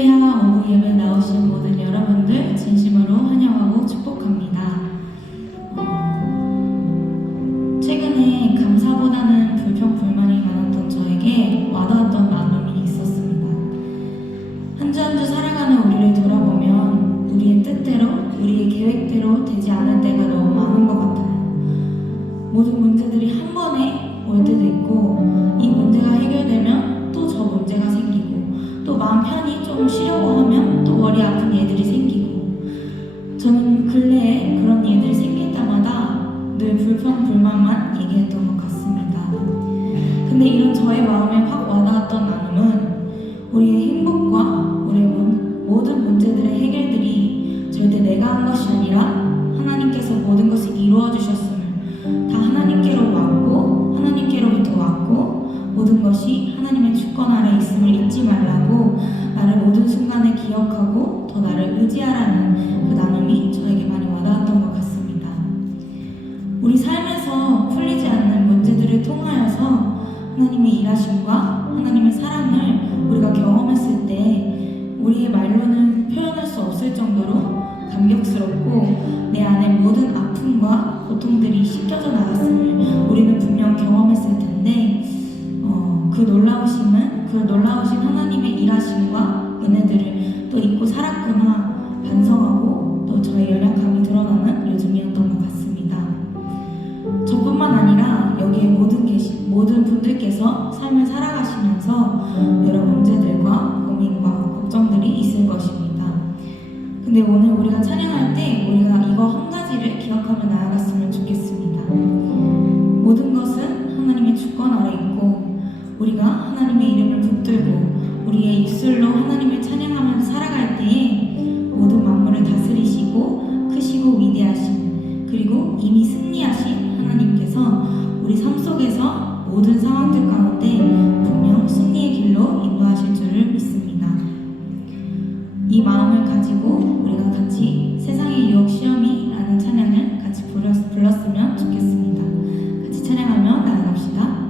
할렐루야, 오후 예배 나오신 모든 여러분들 진심으로 환영하고 축복합니다. 최근에 감사보다는 불평불만이 많았던 저에게 와닿았던 나눔이 있었습니다. 한 주 한 주 살아가는 우리를 돌아보면 우리의 뜻대로, 우리의 계획대로 되지 않을 때가 너무 많은 것 같아요. 모든 문제들이 한 번에 올 때도 있고, 이 문제가 해결되면 또 저 문제가 생기고, 또 마음 편히 좀 쉬려고 하면 또 머리 아픈 일들이 생기고, 저는 근래에 그런 일들이 생길 때마다 늘 불평불만만 얘기했던 것 같습니다. 근데 이런 저의 마음에 확 와닿았던 나눔은 우리의 행복과 우리의 모든 문제들의 해결들이 절대 내가 한 것이 아니라 하나님께서 모든 것을 이루어 주셨음을, 다 하나님께로 왔고 하나님께로부터 왔고 모든 것이 하나님의 주권 아래 있음을 잊지 말라고 나를 모든 순간에 기억하고 더 나를 의지하라는 그 나눔이 저에게 많이 와닿았던 것 같습니다. 우리 삶에서 풀리지 않는 문제들을 통하여서 하나님의 일하심과 하나님의 사랑을 우리가 경험했을 때 우리의 말로는 표현할 수 없을 정도로 감격스럽고 내 안에 모든 아픔과 고통들이 씻겨져 나갔음을 우리는 분명 경험했을 텐데, 그 놀라우신 하나님의 일하심과 은혜들을 또 잊고 살았구나 반성하고 또 저의 연약함이 드러나는 요즘이었던 것 같습니다. 저뿐만 아니라 여기에 모든 분들께서 삶을 살아가시면서 여러 문제들과 고민과 걱정들이 있을 것입니다. 근데 오늘 우리가 찬양할 때 우리가 이거 한 가지를 기억하며 나아갔으면 좋겠습니다. 모든 것은 하나님의 주권 아래 있고 우리가 하나님의 이름을 붙들고 우리의 입술로 하나님을 찬양하면서 살아갈 때에 모든 만물을 다스리시고 크시고 위대하신, 그리고 이미 승리하신 하나님께서 우리 삶 속에서 모든 상황들 가운데 분명 승리의 길로 인도하실 줄을 믿습니다. 이 마음을 가지고 우리가 같이 세상의 유혹 시험이라는 찬양을 같이 불렀으면 좋겠습니다. 같이 찬양하며 나아갑시다.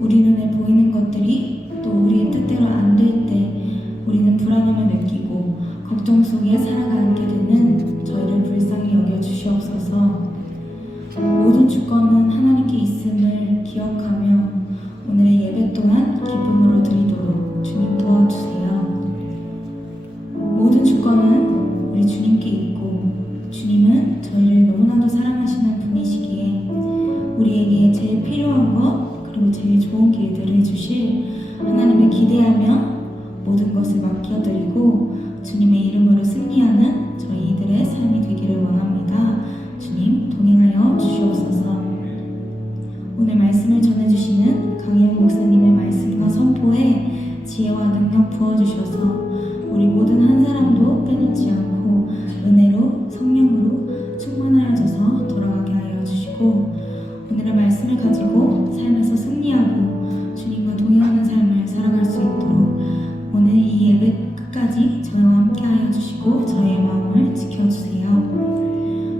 우리 눈에 보이는 것들이 또 우리의 뜻대로 안 될 때 우리는 불안함을 느끼고 걱정 속에 살아가게 되는 저희를 불쌍히 여겨 주시옵소서. 모든 주권은 하나님께 있음을 기억하며 오늘의 예배 또한 기쁨으로 드리도록 주님 도와주세요. 모든 주권은 우리 주님께 있고 주님은 저희를 너무나도 사랑하시는 분이시기에 우리에게 제일 필요한 것 그리고 제일 좋은 기회들을 주실 하나님을 기대하며 모든 것을 맡겨드리고 주님의 이름으로 승리하는 저희들의 삶이 되기를 원합니다. 주님 동행하여 주시옵소서. 오늘 말씀을 전해주시는 강희영 목사님의 말씀과 선포에 지혜와 능력 부어주셔서 우리 모든 한 사람도 빼놓지 않고 은혜로 성령으로 충만하여져서 돌아가게 하여 주시고 오늘의 말씀을 가지고 삶에서 승리하고 주님과 동행하는 삶을 살아갈 수 있도록 오늘 이 예배 끝까지 저와 함께 하여 주시고 저의 마음을 지켜주세요.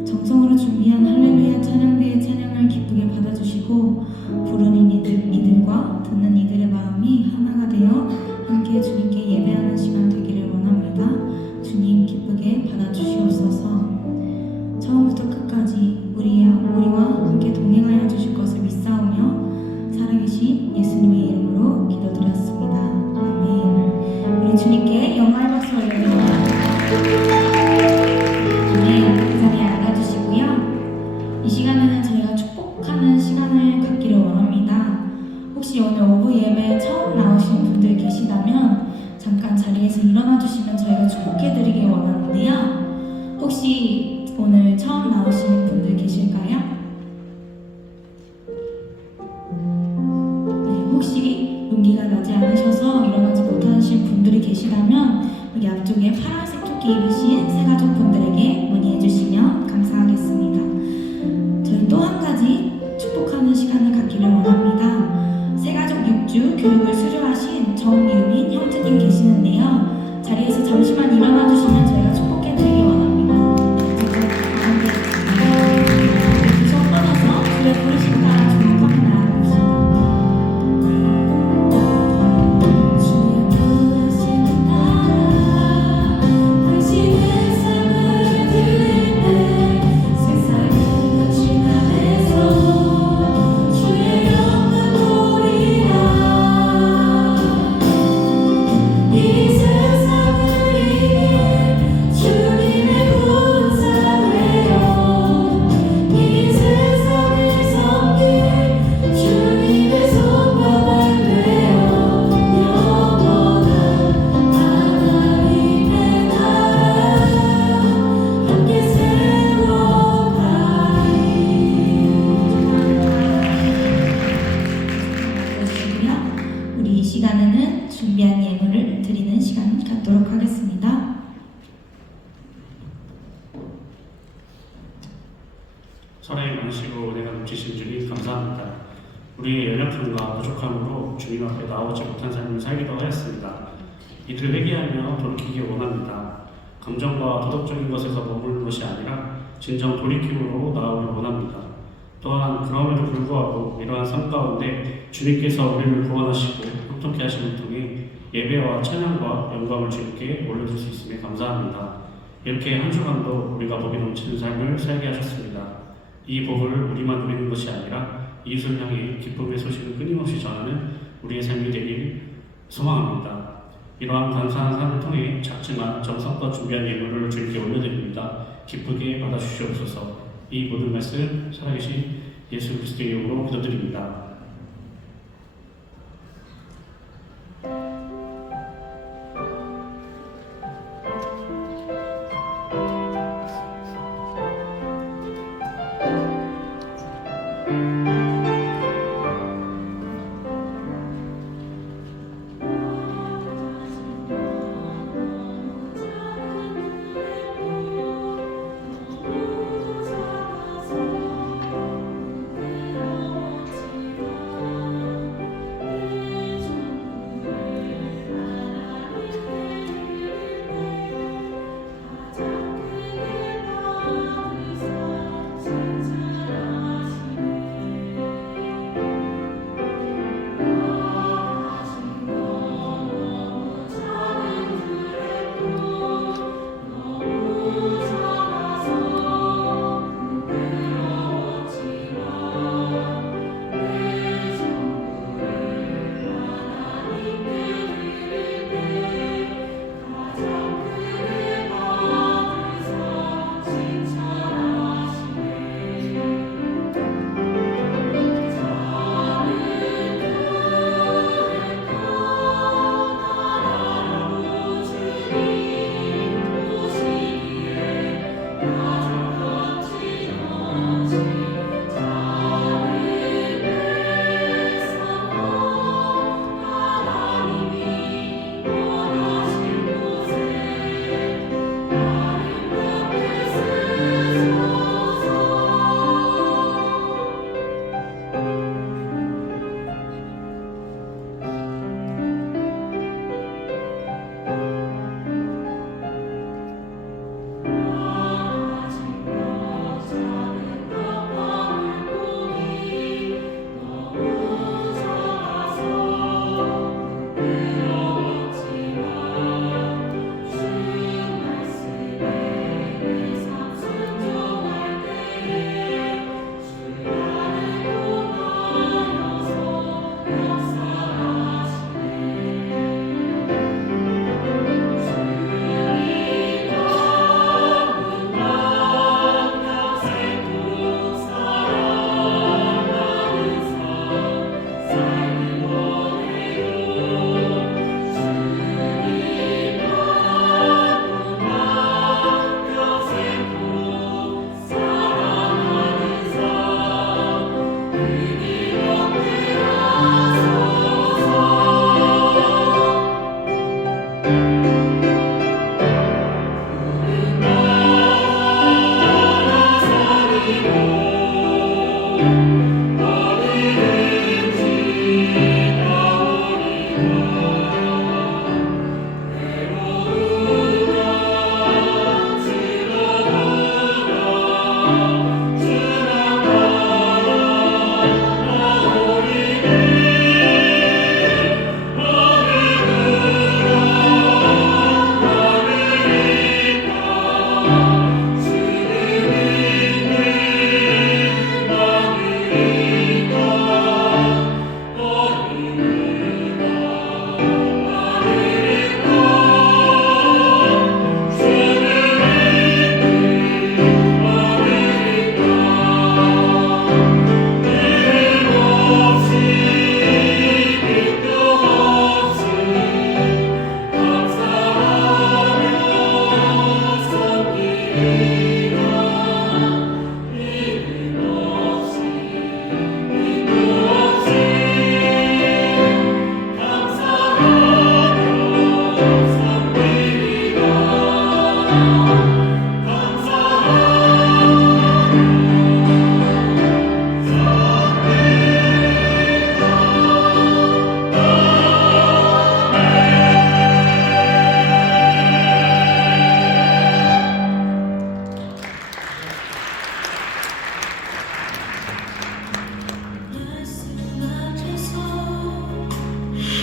정성으로 준비한 할렐루야 찬양대의 찬양을 기쁘게 받아주시고 부르는 이들과 듣는 이들의 마음이 하나가 되어 함께 주님께 예배하는 시간 되기를 원합니다. 주님 기쁘게 받아주시옵소서. 처음부터 끝까지 우리와 함께 동행하여 주실 것을 믿사오며 살아계신 예수님의 이름으로 기도드렸습니다. 아멘. 우리 주님께 영광의 박수 올려드립니다. 아멘. 그 자리에 앉아주시고요. 이 시간에는 저희가 축복하는 시간을 갖기를 원합니다. 혹시 오늘 오후 예배 처음 나오신 분들 계시다면 잠깐 자리에서 일어나 주시면 저희가 축복해드리길 원하는데요. 혹시 오늘 처음 나오시는 분들 계실까요? 네, 혹시 용기가 나지 않으셔서 일어나지 못하신 분들이 계시다면 여기 앞쪽에 파란색 조끼 입으신 새가족 분들에게 문의해 주시면 감사하겠습니다. 저희 또 한 가지 축복하는 시간을 갖기를 원합니다. 새가족 6주 교육을 수료하신 정유민 형제님 계시는데요. 자리에서 잠시만 일어나 주시면 저희가 축복해드리기 원합니다. 손 뻗어서 주를 부르신 따라 축복하며 나아갑시다. 주의 부르심 따라 당신의 삶을 드릴 때 세상은 거친 안에서 주의 영광 보리라. 이 세상을 이길 주님의 군사되어 이 세상을 섬길 주님의 손바닥 되어 영원한 하나님의 나라 함께 세워가리. 우리 이 시간에는 준비한 예물을 드리는 시간 갖도록 하겠습니다. 사랑이 많으시고 은혜가 넘치신 주님 감사합니다. 우리의 연약함과 부족함으로 주님 앞에 나오지 못한 삶을 살기도 하였습니다. 이들을 회개하며 돌이키기 원합니다. 감정과 도덕적인 것에서 머무는 것이 아니라 진정 돌이킴으로 나오길 원합니다. 또한 그럼에도 불구하고 이러한 삶 가운데 주님께서 우리를 구원하시고 형통케 하심을 통해 예배와 찬양과 영광을 주님께 올려줄 수 있음에 감사합니다. 이렇게 한 주간도 우리가 복이 넘치는 삶을 살게 하셨습니다. 이 복을 우리만 누리는 것이 아니라 이웃을 향해 기쁨의 소식을 끊임없이 전하는 우리의 삶이 되길 소망합니다. 이러한 감사한 삶을 통해 작지만 정성껏 준비한 예물을 주님께 올려드립니다. 기쁘게 받아주시옵소서. 이 모든 말씀 살아계신 예수 그리스도의 이름으로 기도드립니다.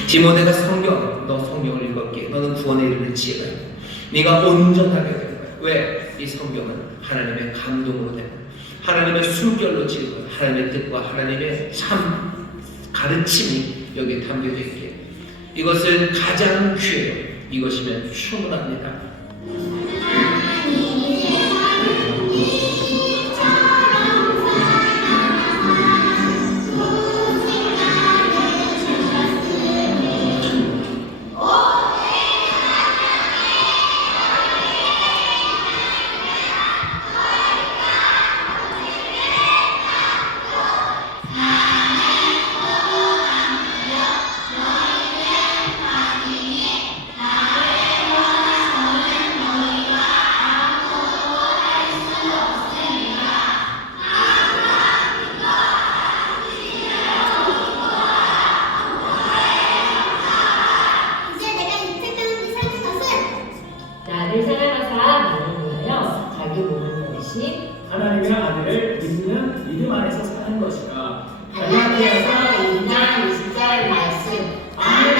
디모데가 너 성경을 읽었기에 너는 구원에 이르는 지혜가 있고 네가 온전하게 될 거야. 왜? 이 성경은 하나님의 감동으로 되고 하나님의 숨결로 지은 하나님의 뜻과 하나님의 참 가르침이 여기에 담겨져 있기에 이것을 가장 귀해요. 이것이면 충분합니다. 하나님의 아들을 믿는 믿음 안에서 사는 것이라. 갈라디아서 2장 20절 말씀. 아멘.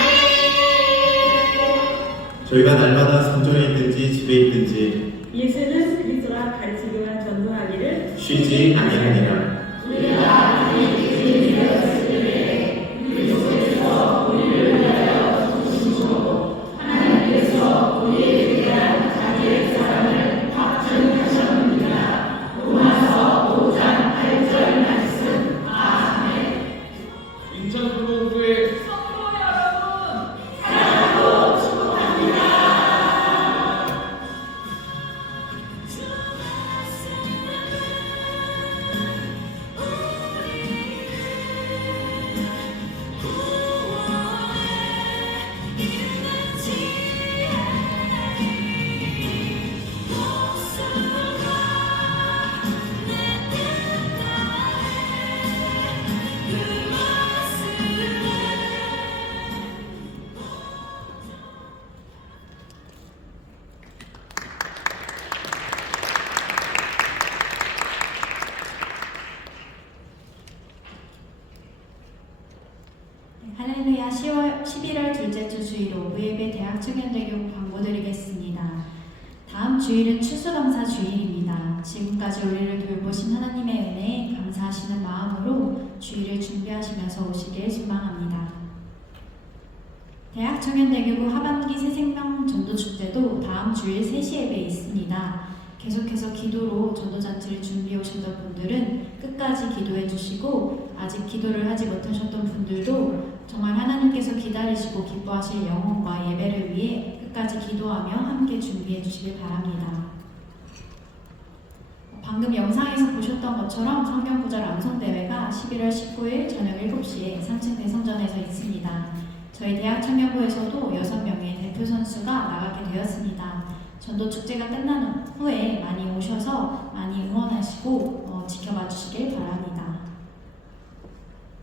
저희가 날마다 성전에 있든지 집에 있든지 예수는 그리스도라 가르치기와 전도하기를 쉬지 아니하니라. 우리가 믿음이 되었으되 그리스도께서 우리를 위하여 죽으시고 하나님께서 우리에 대한 자기의 사랑을 확증하셨느니라. 로마서 5장 8절 말씀. 아멘. 인천 구로구의 성도 여러분, 사랑으로 축복합니다. 할렐루야. 11월 둘째 주 주일 오후 예배 대학 청년대교 광고 드리겠습니다. 다음 주일은 추수감사 주일입니다. 지금까지 우리를 돌보신 하나님의 은혜에 감사하시는 마음으로 주일을 준비하시면서 오시길 소망합니다. 대학 청년대교구 하반기 새생명 전도축제도 다음 주일 3시 예배에 있습니다. 계속해서 기도로 전도잔치를 준비해 오셨던 분들은 끝까지 기도해 주시고 아직 기도를 하지 못하셨던 분들도 정말 하나님께서 기다리시고 기뻐하실 영혼과 예배를 위해 끝까지 기도하며 함께 준비해 주시길 바랍니다. 방금 영상에서 보셨던 것처럼 성경구절 암송대회가 11월 19일 저녁 7시에 3층 대성전에서 있습니다. 저희 대학 청년부에서도 6명의 대표 선수가 나가게 되었습니다. 전도축제가 끝난 후에 많이 오셔서 많이 응원하시고 지켜봐 주시길 바랍니다.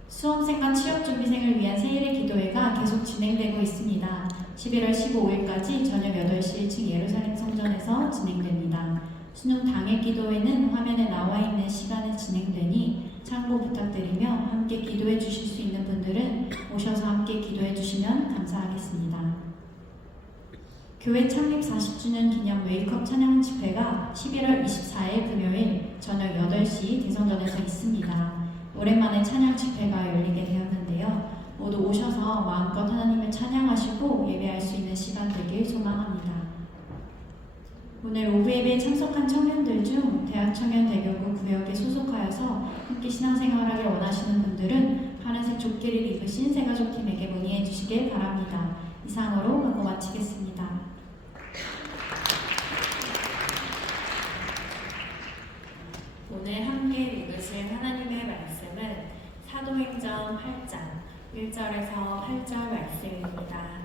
수험생과 취업준비생을 위한 세일의 기도회가 계속 진행되고 있습니다. 11월 15일까지 저녁 8시 1층 예루살렘 성전에서 진행됩니다. 수능 당일 기도회는 화면에 나와 있는 시간에 진행되니 참고 부탁드리며 함께 기도해 주실 수 있는 분들은 오셔서 함께 기도해 주시면 감사하겠습니다. 교회 창립 40주년 기념 웨이크업 찬양 집회가 11월 24일 금요일 저녁 8시 대성전에서 있습니다. 오랜만에 찬양 집회가 열리게 되었는데요. 모두 오셔서 마음껏 하나님을 찬양하시고 예배할 수 있는 시간 되길 소망합니다. 오늘 오후 예배에 참석한 청년들 중 대학청년대교구 구역에 소속하여서 함께 신앙생활하길 원하시는 분들은 파란색 조끼를 입으신 새가족팀에게 문의해 주시길 바랍니다. 이상으로 광고 마치겠습니다. 사도행전 8장 1절에서 8절 말씀입니다.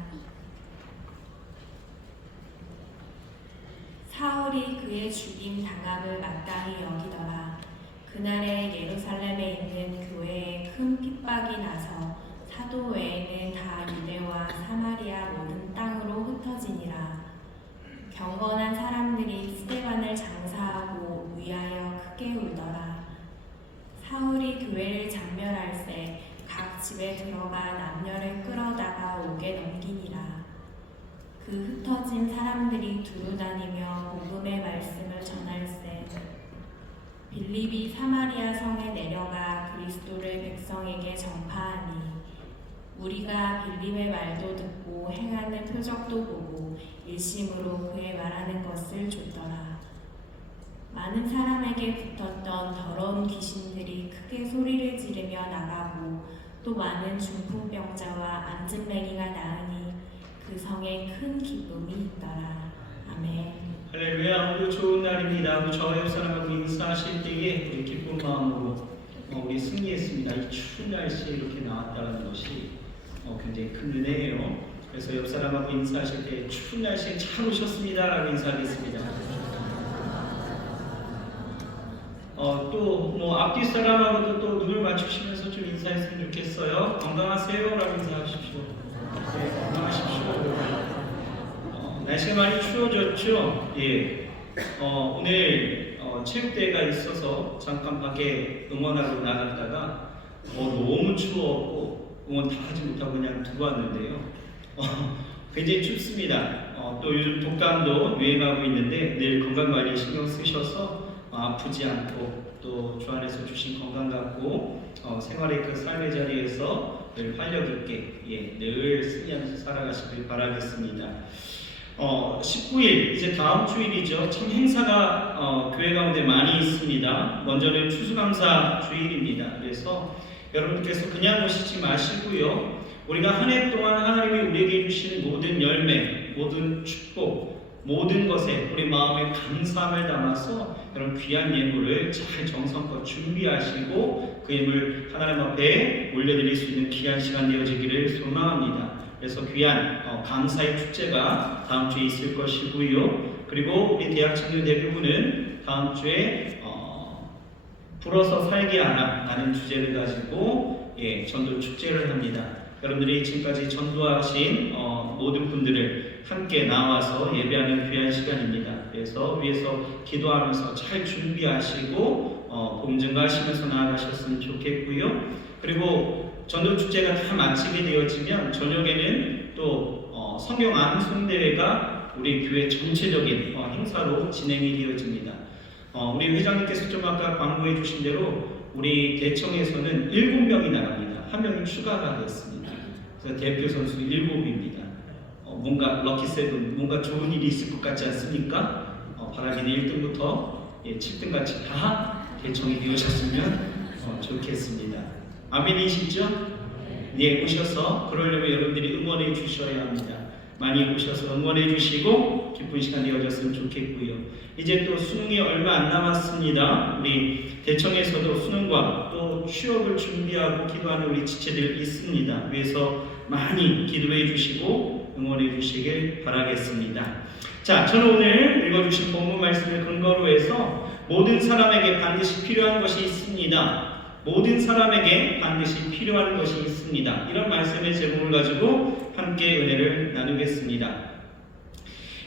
사울이 그의 죽임 당함을 마땅히 여기더라. 그날에 예루살렘에 있는 교회에 큰 핍박이 나서 사도 외에는 다 유대와 사마리아 모든 땅으로 흩어지니라. 경건한 사람들이 스데반을 장사하고 위하여 크게 울더라. 사울이 교회를 장멸할새 각 집에 들어가 남녀를 끌어다가 옥에 넘기니라. 그 흩어진 사람들이 두루다니며 복음의 말씀을 전할새 빌립이 사마리아 성에 내려가 그리스도를 백성에게 전파하니 우리가 빌립의 말도 듣고 행하는 표적도 보고 일심으로 그의 말하는 것을 줬더라. 많은 사람에게 붙었던 더러운 귀신들이 크게 소리를 지르며 나가고 또 많은 중풍병자와 안진뱅이가 나으니 그 성에 큰 기쁨이 있더라. 아멘. 할렐루야. 오늘 좋은 날입니다. 저와 옆 사람하고 인사하실 때에 우리 기쁜 마음으로 우리 승리했습니다. 이 추운 날씨에 이렇게 나왔다는 것이 굉장히 큰 은혜예요. 그래서 옆 사람하고 인사하실 때 추운 날씨에 잘 오셨습니다 라고 인사하겠습니다. 또 앞뒤 사람하고도 또 눈을 맞추시면서 좀 인사했으면 좋겠어요. 건강하세요 라고 인사하십시오. 네, 건강하십시오. 날씨가 많이 추워졌죠? 예. 오늘 체육대회가 있어서 잠깐 밖에 응원하러 나갔다가 너무 추웠고 응원 다 하지 못하고 그냥 두고 왔는데요. 굉장히 춥습니다. 또 요즘 독감도 유행하고 있는데 늘 건강관리 신경 쓰셔서 아프지 않고 또 주 안에서 주신 건강 갖고 생활의 그 삶의 자리에서 늘 활력 있게 늘 승리하면서 살아가시길 바라겠습니다. 19일 이제 다음 주일이죠. 참 행사가 교회 가운데 많이 있습니다. 먼저는 추수감사 주일입니다. 그래서 여러분께서 그냥 오시지 마시고요. 우리가 한 해 동안 하나님이 우리에게 주신 모든 열매, 모든 축복, 모든 것에 우리 마음에 감사함을 담아서 그런 귀한 예물을 잘 정성껏 준비하시고 그 예물 하나님 앞에 올려드릴 수 있는 귀한 시간 되어지기를 소망합니다. 그래서 귀한 감사의 축제가 다음 주에 있을 것이고요. 그리고 우리 대학 청년 대부분은 다음 주에 불어서 살게 하라 라는 주제를 가지고 전도 축제를 합니다. 여러분들이 지금까지 전도하신 모든 분들을 함께 나와서 예배하는 귀한 시간입니다. 그래서 위에서 기도하면서 잘 준비하시고 복음 증거하시면서 나아가셨으면 좋겠고요. 그리고 전도 축제가 다 마치게 되어지면 저녁에는 또 성경 암송 대회가 우리 교회 전체적인 행사로 진행이 되어집니다. 우리 회장님께서 좀 아까 광고해 주신 대로 우리 대청에서는 7명이 나갑니다. 한 명이 추가가 됐습니다. 그래서 대표 선수 7입니다. 뭔가 럭키세븐, 뭔가 좋은 일이 있을 것 같지 않습니까? 바라기는 1등부터 7등까지 다 대청이 되어셨으면 좋겠습니다. 아멘이시죠? 네, 오셔서 그러려면 여러분들이 응원해 주셔야 합니다. 많이 오셔서 응원해 주시고 기쁜 시간 되어졌으면 좋겠고요. 이제 또 수능이 얼마 안 남았습니다. 우리 대청에서도 수능과 또 취업을 준비하고 기도하는 우리 지체들 있습니다. 그래서 많이 기도해 주시고 응원해 주시길 바라겠습니다. 자, 저는 오늘 읽어주신 본문 말씀을 근거로 해서 모든 사람에게 반드시 필요한 것이 있습니다. 모든 사람에게 반드시 필요한 것이 있습니다. 이런 말씀의 제목을 가지고 함께 은혜를 나누겠습니다.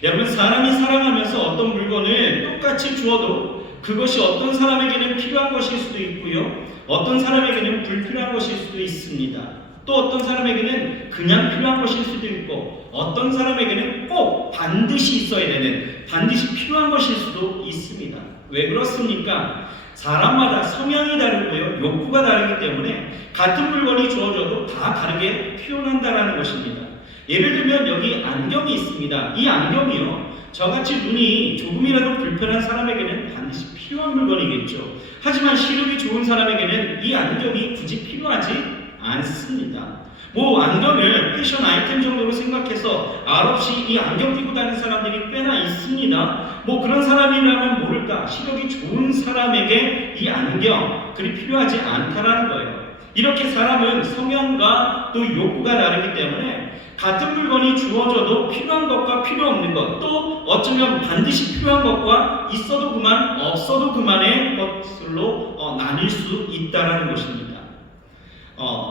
여러분, 사람이 살아가면서 어떤 물건을 똑같이 주어도 그것이 어떤 사람에게는 필요한 것일 수도 있고요. 어떤 사람에게는 불필요한 것일 수도 있습니다. 또 어떤 사람에게는 그냥 필요한 것일 수도 있고 어떤 사람에게는 꼭 반드시 있어야 되는, 반드시 필요한 것일 수도 있습니다. 왜 그렇습니까? 사람마다 성향이 다르고요, 욕구가 다르기 때문에 같은 물건이 주어져도 다 다르게 표현한다는 것입니다. 예를 들면 여기 안경이 있습니다. 이 안경이요, 저같이 눈이 조금이라도 불편한 사람에게는 반드시 필요한 물건이겠죠. 하지만 시력이 좋은 사람에게는 이 안경이 굳이 필요하지 않습니다. 안경을 패션 아이템 정도로 생각해서 알없이 이 안경 끼고 다니는 사람들이 꽤나 있습니다. 그런 사람이라면 모를까, 시력이 좋은 사람에게 이 안경 그리 필요하지 않다라는 거예요. 이렇게 사람은 성향과 또 욕구가 다르기 때문에 같은 물건이 주어져도 필요한 것과 필요 없는 것, 또 어쩌면 반드시 필요한 것과 있어도 그만 없어도 그만의 것들로 나뉠 수 있다라는 것입니다.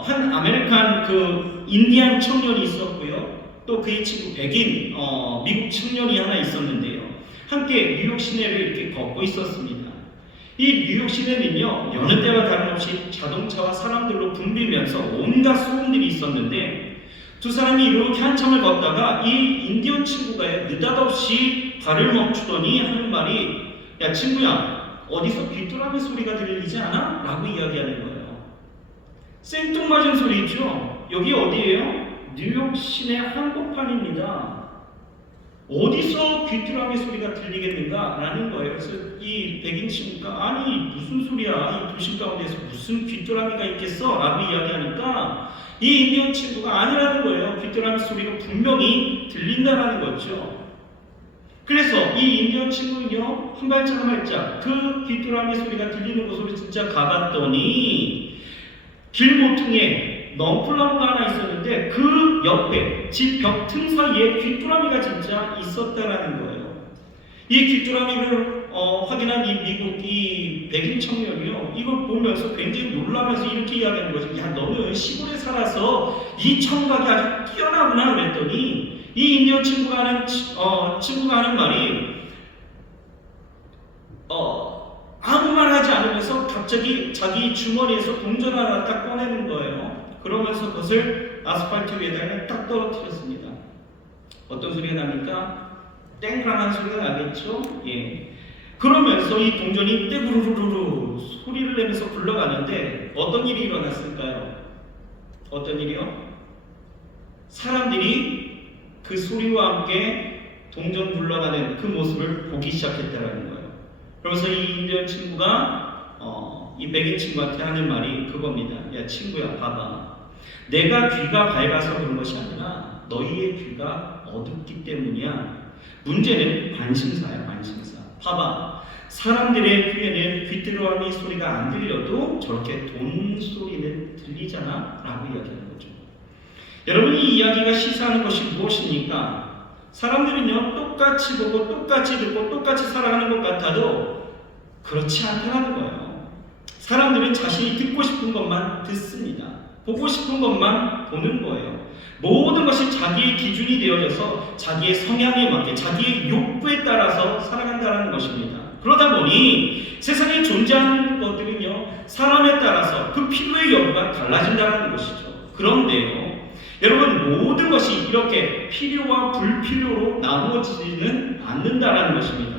한 아메리칸 그 인디안 청년이 있었고요. 또 그의 친구 백인 미국 청년이 하나 있었는데요. 함께 뉴욕 시내를 이렇게 걷고 있었습니다. 이 뉴욕 시내는요, 여느 때와 다름없이 자동차와 사람들로 붐비면서 온갖 소음들이 있었는데 두 사람이 이렇게 한참을 걷다가 이 인디언 친구가 느닷없이 발을 멈추더니 하는 말이, 야 친구야, 어디서 귀뚜라미 소리가 들리지 않아? 라고 이야기하는 거예요. 생뚱맞은 소리죠. 여기 어디예요? 뉴욕 시내 한복판입니다. 어디서 귀뚜라미 소리가 들리겠는가? 라는 거예요. 그래서 이 백인 친구가 아니 무슨 소리야? 이 도심 가운데서 무슨 귀뚜라미가 있겠어? 라고 이야기하니까 이 인디언 친구가 아니라는 거예요. 귀뚜라미 소리가 분명히 들린다라는 거죠. 그래서 이 인디언 친구는요, 한 발짝 한 발짝 그 귀뚜라미 소리가 들리는 곳으로 진짜 가봤더니 길 모퉁이에 넝쿨나무가 하나 있었는데 그 옆에 집 벽 틈 사이에 귀뚜라미가 진짜 있었다라는 거예요. 이 귀뚜라미를 확인한 이 미국 이 백인 청년이요, 이걸 보면서 굉장히 놀라면서 이렇게 이야기하는 거죠. 야, 너는 시골에 살아서 이 청각이 아주 뛰어나구나 그랬더니 이 인디언 친구가 하는 말이 아무 말 하지 않으면서 갑자기 자기 주머니에서 동전 하나 딱 꺼내는 거예요. 그러면서 그것을 아스팔트 위에다가 딱 떨어뜨렸습니다. 어떤 소리가 납니까? 땡크랑한 소리가 나겠죠? 예. 그러면서 이 동전이 떼구르르르 소리를 내면서 굴러가는데 어떤 일이 일어났을까요? 어떤 일이요? 사람들이 그 소리와 함께 동전 굴러가는 그 모습을 보기 시작했다는 거예요. 그러면서 이 인디언 친구가 이 백인 친구한테 하는 말이 그겁니다. 야 친구야, 봐봐. 내가 귀가 밝아서 그런 것이 아니라 너희의 귀가 어둡기 때문이야. 문제는 관심사야, 관심사. 봐봐. 사람들의 귀에는 귀뚜라미 소리가 안 들려도 저렇게 돈 소리는 들리잖아? 라고 이야기하는 거죠. 여러분, 이 이야기가 시사하는 것이 무엇입니까? 사람들은요, 똑같이 보고 똑같이 듣고 똑같이 살아가는 것 같아도 그렇지 않다는 거예요. 사람들은 자신이 듣고 싶은 것만 듣습니다. 보고 싶은 것만 보는 거예요. 모든 것이 자기의 기준이 되어져서 자기의 성향에 맞게 자기의 욕구에 따라서 살아간다는 것입니다. 그러다 보니 세상에 존재하는 것들은요, 사람에 따라서 그 필요의 여부가 달라진다는 것이죠. 그런데요, 여러분, 모든 것이 이렇게 필요와 불필요로 나누어지지는 않는다는 것입니다.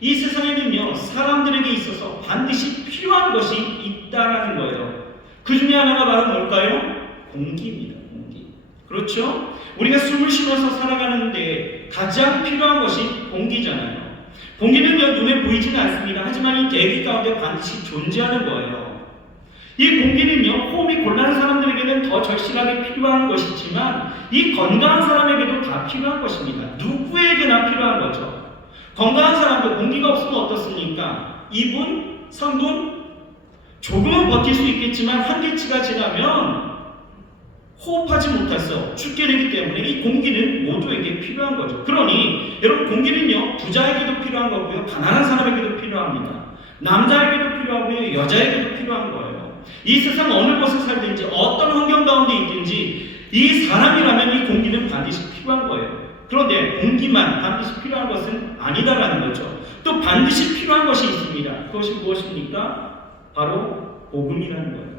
이 세상에는요, 사람들에게 있어서 반드시 필요한 것이 있다라는 거예요. 그 중에 하나가 바로 뭘까요? 공기입니다. 공기. 그렇죠? 우리가 숨을 쉬면서 살아가는데 가장 필요한 것이 공기잖아요. 공기는요, 눈에 보이지는 않습니다. 하지만 이 대기 가운데 반드시 존재하는 거예요. 이 공기는요, 호흡이 곤란한 사람들에게는 더 절실하게 필요한 것이지만 이 건강한 사람에게도 다 필요한 것입니다. 누구에게나 필요한 거죠. 건강한 사람도 공기가 없으면 어떻습니까? 2분, 3분? 조금은 버틸 수 있겠지만 한계치가 지나면 호흡하지 못해서 죽게 되기 때문에 이 공기는 모두에게 필요한 거죠. 그러니 여러분, 공기는요, 부자에게도 필요한 거고요, 가난한 사람에게도 필요합니다. 남자에게도 필요하고요, 여자에게도 필요한 거예요. 이 세상 어느 곳에 살든지 어떤 환경 가운데 있든지 이 사람이라면 이 공기는 반드시 필요한 거예요. 그런데 공기만 반드시 필요한 것은 아니다라는 거죠. 또 반드시 필요한 것이 있습니다. 그것이 무엇입니까? 바로 복음이라는 거예요.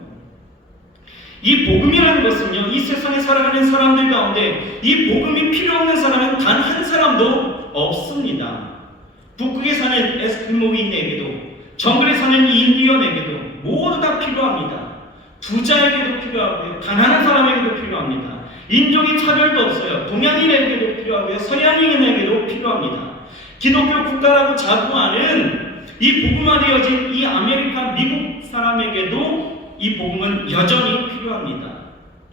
이 복음이라는 것은요, 이 세상에 살아가는 사람들 가운데 이 복음이 필요 없는 사람은 단 한 사람도 없습니다. 북극에 사는 에스키모인에게도, 정글에 사는 인디언에게도 모두 다 필요합니다. 부자에게도 필요하고요, 가난한 사람에게도 필요합니다. 인종의 차별도 없어요. 동양인에게도 필요하고요, 서양인에게도 필요합니다. 기독교 국가라고 자부하는 이 복음화되어진 이 아메리카 미국 사람에게도 이 복음은 여전히 필요합니다.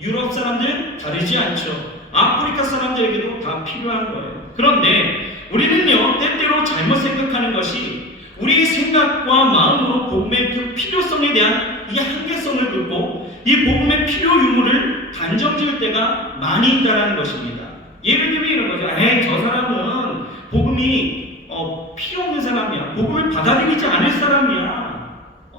유럽 사람들 다르지 않죠. 아프리카 사람들에게도 다 필요한 거예요. 그런데 우리는요, 때때로 잘못 생각하는 것이 우리의 생각과 마음으로 복음의 그 필요성에 대한 이 한계성을 듣고 이 복음의 필요 유무를 단정지을 때가 많이 있다는 것입니다. 예를 들면 이런 거죠. 저 사람은 복음이 필요 없는 사람이야. 복음을 받아들이지 않을 사람이야.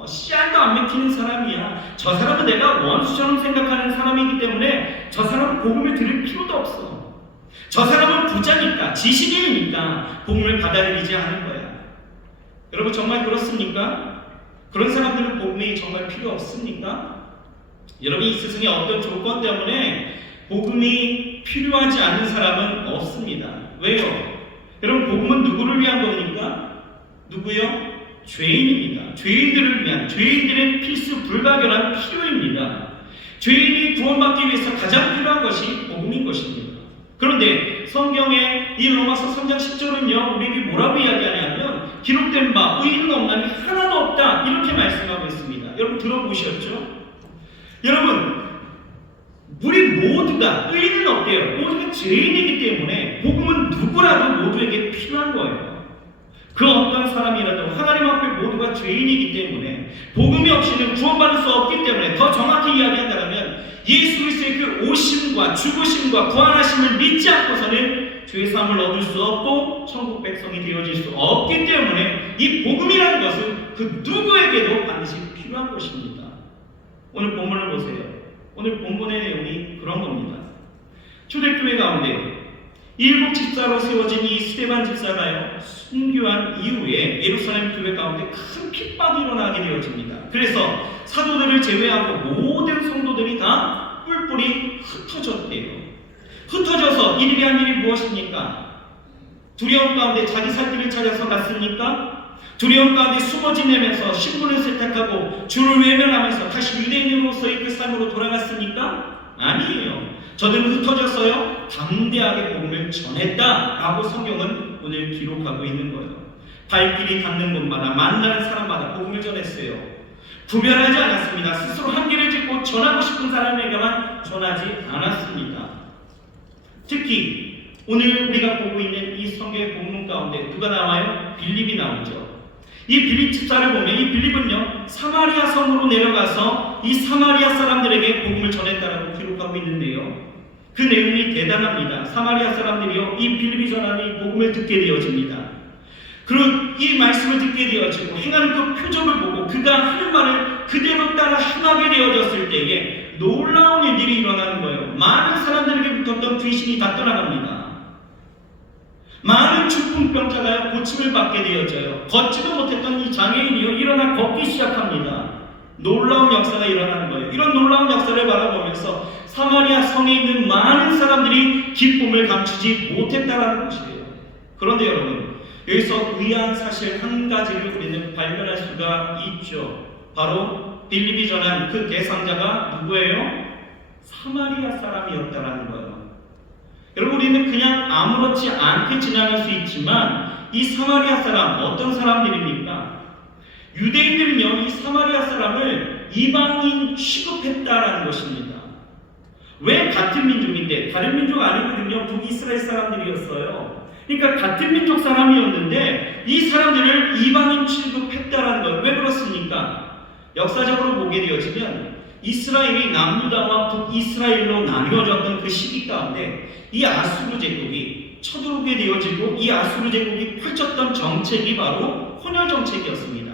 씨알도 안 맥히는 사람이야. 저 사람은 내가 원수처럼 생각하는 사람이기 때문에 저 사람은 복음을 들을 필요도 없어. 저 사람은 부자니까, 지식인이니까 복음을 받아들이지 않은 거야. 여러분 정말 그렇습니까? 그런 사람들은 복음이 정말 필요 없습니까? 여러분 이 세상에 어떤 조건 때문에 복음이 필요하지 않은 사람은 없습니다. 왜요? 여러분 복음은 누구를 위한 겁니까? 누구요? 죄인입니다. 죄인들을 위한, 죄인들의 필수 불가결한 필요입니다. 죄인이 구원받기 위해서 가장 필요한 것이 복음인 것입니다. 그런데 성경의 이 로마서 3장 10절은요 우리에게 뭐라고 이야기하냐면 기록된 바 의인은 없나니 하나도 없다 이렇게 말씀하고 있습니다. 여러분 들어보셨죠? 여러분 우리 모두가 의인은 없대요. 모두가 죄인이기 때문에 복음은 누구라도 모두에게 필요한 거예요. 그 어떤 사람이라도 하나님 앞에 모두가 죄인이기 때문에 복음이 없이는 구원받을 수 없기 때문에 더 정확히 이야기한다면 예수 그리스도의 그 오심과 죽으심과 부활하심을 믿지 않고서는 죄사함을 얻을 수 없고 천국 백성이 되어질 수 없기 때문에 이 복음이라는 것은 그 누구에게도 반드시 필요한 것입니다. 오늘 본문을 보세요. 오늘 본문의 내용이 그런 겁니다. 초대교회 가운데 일곱 집사로 세워진 이 스데반 집사가요 순교한 이후에 예루살렘 교회 가운데 큰 핍박이 일어나게 되어집니다. 그래서 사도들을 제외하고 모든 성도들이 다 뿔뿔이 흩어졌대요. 흩어져서 이를 위한 일이 무엇입니까? 두려움 가운데 자기 살 길을 찾아서 갔습니까? 두려움 가운데 숨어 지내면서 신분을 세탁하고 주를 외면하면서 다시 유대인으로서의 그 삶으로 돌아갔습니까? 아니에요. 저들은 흩어졌어요. 담대하게 복음을 전했다라고 성경은 오늘 기록하고 있는 거예요. 발길이 닿는 곳마다 만나는 사람마다 복음을 전했어요. 구별하지 않았습니다. 스스로 한계를 짓고 전하고 싶은 사람에게만 전하지 않았습니다. 특히 오늘 우리가 보고 있는 이 성경의 본문 가운데 누가 나와요? 빌립이 나오죠. 이 빌립 집사를 보면 이 빌립은요 사마리아 성으로 내려가서 이 사마리아 사람들에게 복음을 전했다라고 기록하고 있는데요. 그 내용이 대단합니다. 사마리아 사람들이요 이 빌립이 전하는 이 복음을 듣게 되어집니다. 그리고 이 말씀을 듣게 되어지고 행하는 그 표적을 보고 그가 하는 말을 그대로 따라 행하게 되어졌을 때에 놀라운 일들이 일어나는 거예요. 많은 사람들에게 붙었던 귀신이 다 떠나갑니다. 많은 중풍병자가 고침을 받게 되어져요. 걷지도 못했던 이 장애인이요 일어나 걷기 시작합니다. 놀라운 역사가 일어나는 거예요. 이런 놀라운 역사를 바라보면서 사마리아 성에 있는 많은 사람들이 기쁨을 감추지 못했다는 것이에요. 그런데 여러분 여기서 의아한 사실 한 가지를 우리는 발견할 수가 있죠. 바로 빌립이 전한 그 대상자가 누구예요? 사마리아 사람이었다는 거예요. 여러분 우리는 그냥 아무렇지 않게 지나갈 수 있지만 이 사마리아 사람 어떤 사람들입니까? 유대인들은요 이 사마리아 사람을 이방인 취급했다라는 것입니다. 왜 같은 민족인데 다른 민족 아니거든요. 북이스라엘 사람들이었어요. 그러니까 같은 민족 사람이었는데 이 사람들을 이방인 취급했다라는 거예요. 왜 그렇습니까? 역사적으로 보게 되어지면 이스라엘이 남유다와 북이스라엘로 나뉘어졌던 그 시기 가운데 이 아수르 제국이 쳐들어오게 되어지고 이 아수르 제국이 펼쳤던 정책이 바로 혼혈 정책이었습니다.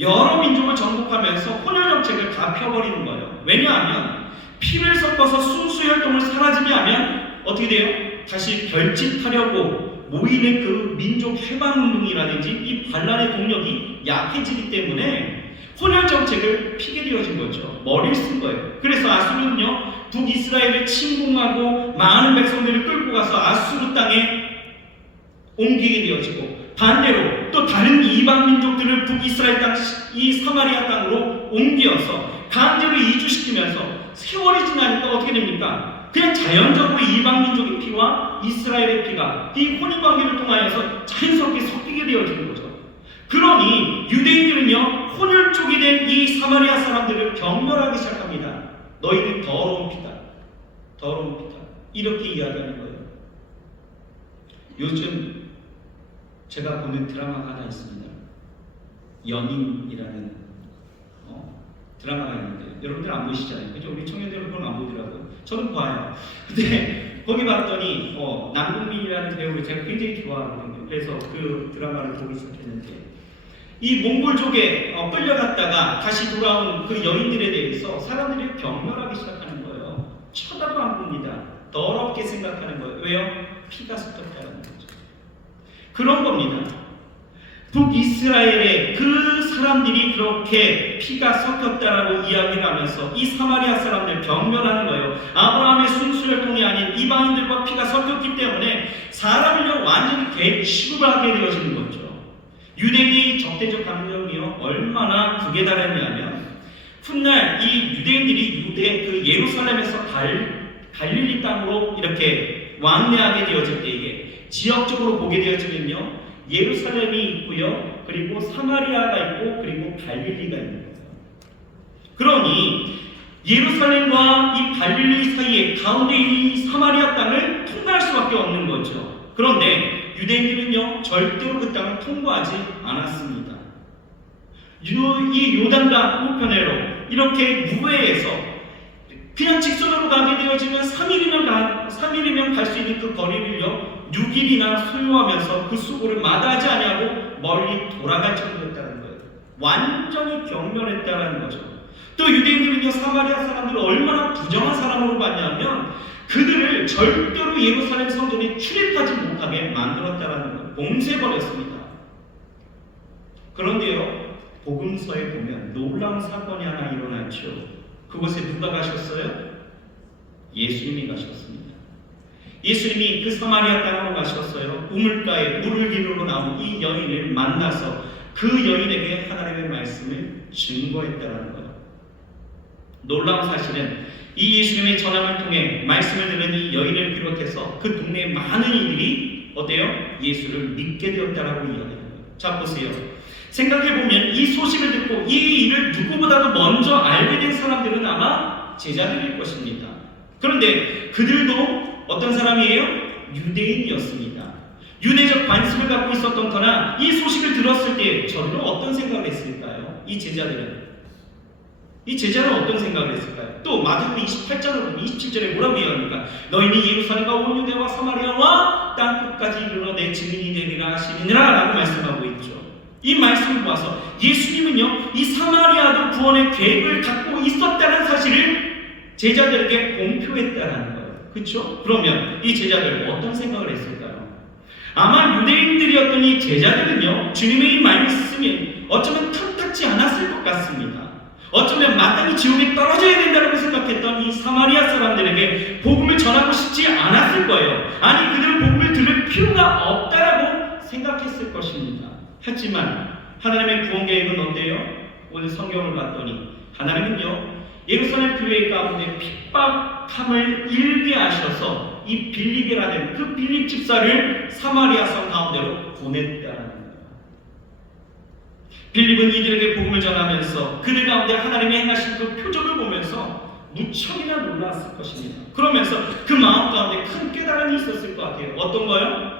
여러 민족을 정복하면서 혼혈 정책을 다 펴버리는 거예요. 왜냐하면 피를 섞어서 순수 혈통을 사라지게 하면 어떻게 돼요? 다시 결집하려고 모이는 그 민족 해방운동이라든지 이 반란의 동력이 약해지기 때문에 혼혈 정책을 피게 되어진 거죠. 머리를 쓴 거예요. 그래서 아수르는요 북이스라엘을 침공하고 많은 백성들을 끌고 가서 아수르 땅에 옮기게 되어지고 반대로 또 다른 이방 민족들을 북이스라엘 땅, 이 사마리아 땅으로 옮겨서 강제로 이주시키면서 세월이 지나니까 어떻게 됩니까? 그냥 자연적으로 이방 민족의 피와 이스라엘의 피가 이 혼인관계를 통하여서 자연스럽게 섞이게 되어지는 거죠. 그러니 유대인들은요 혼혈 쪽이 된 이 사마리아 사람들을 경멸하기 시작합니다. 너희는 더러운 피다. 더러운 피다. 이렇게 이야기하는 거예요. 요즘 제가 보는 드라마가 하나 있습니다. 연인이라는 드라마가 있는데 여러분들 안 보시잖아요. 그죠? 우리 청년들은 그건 안 보더라고요. 저는 봐요. 근데 거기 봤더니 남궁민이라는 배우를 제가 굉장히 좋아하거든요. 그래서 그 드라마를 보기 시작했는데 이 몽골족에 끌려갔다가 다시 돌아온 그 여인들에 대해서 사람들이 경멸하기 시작하는 거예요. 쳐다도 안 봅니다. 더럽게 생각하는 거예요. 왜요? 피가 섞였다는 거죠. 그런 겁니다. 북이스라엘의 그 사람들이 그렇게 피가 섞였다라고 이야기를 하면서 이 사마리아 사람들 경멸하는 거예요. 아브라함의 순수혈통이 아닌 이방인들과 피가 섞였기 때문에 사람을요 완전히 취급을 하게 되어지는 거죠. 유대인의 적대적 감정이요 얼마나 극에 달했냐면 훗날 이 유대인들이 그 예루살렘에서 갈릴리 땅으로 이렇게 왕래하게 되어질 때에 지역적으로 보게 되어지면요 예루살렘이 있고요 그리고 사마리아가 있고 그리고 갈릴리가 있는 거예요. 그러니 예루살렘과 이 갈릴리 사이에 가운데 있는 이 사마리아 땅을 통과할 수밖에 없는 거죠. 그런데 유대인들은요 절대로 그 땅을 통과하지 않았습니다. 이 요단강 우편으로 이렇게 무회에서 그냥 직선으로 가게 되어지면 3일이면 갈 수 있는 그 거리를요 6일이나 소요하면서 그 수고를 마다하지 아니하고 멀리 돌아갈 정도였다는 거예요. 완전히 경멸했다는 거죠. 또 유대인들은요 사마리아 사람들을 얼마나 부정한 사람으로 봤냐면 그들을 절대로 예루살렘 성전에 출입하지 못하게 만들었다는 거예요. 봉쇄해버렸습니다. 그런데요 복음서에 보면 놀라운 사건이 하나 일어났죠. 그곳에 누가 가셨어요? 예수님이 가셨습니다. 예수님이 그 사마리아 땅으로 가셨어요. 우물가에 물을 기르러 나온 이 여인을 만나서 그 여인에게 하나님의 말씀을 증거했다는 거예요. 놀라운 사실은 이 예수님의 전함을 통해 말씀을 들은 이 여인을 비롯해서 그 동네의 많은 이들이 어때요? 예수를 믿게 되었다라고 이야기하는 거예요. 자 보세요. 생각해보면 이 소식을 듣고 이 일을 누구보다도 먼저 알게 된 사람들은 아마 제자들일 것입니다. 그런데 그들도 어떤 사람이에요? 유대인이었습니다. 유대적 관심을 갖고 있었던 터나 이 소식을 들었을 때 저들은 어떤 생각을 했을까요? 이 제자들은 어떤 생각을 했을까요? 또 마태복음 28장을 보면 27절에 뭐라고 이야기합니까? 너희는 예루살렘과 온 유대와 사마리아와 땅끝까지 이르러 내 증인이 되리라 하시느니라 라고 말씀하고 있죠. 이 말씀을 보아서 예수님은요 이 사마리아도 구원의 계획을 갖고 있었다는 사실을 제자들에게 공표했다는 거예요. 그렇죠? 그러면 이 제자들 어떤 생각을 했을까요? 아마 유대인들이었던 이 제자들은요 주님의 이 말씀이 어쩌면 탐탁지 않았을 것 같습니다. 어쩌면 마땅히 지옥에 떨어져야 된다고 생각했던 이 사마리아 사람들에게 복음을 전하고 싶지 않았을 거예요. 아니 그들은 복음을 들을 필요가 없다라고 생각했을 것입니다. 하지만 하나님의 구원 계획은 어때요? 오늘 성경을 봤더니 하나님은요 예루살렘 교회 가운데 핍박함을 일게 하셔서 이 빌립이라는 그 빌립 집사를 사마리아 성 가운데로 보냈다는 거예요. 빌립은 이들에게 복음을 전하면서 그들 가운데 하나님이 행하신 그 표적을 보면서 무척이나 놀랐을 것입니다. 그러면서 그 마음 가운데 큰 깨달음이 있었을 것 같아요. 어떤 거요?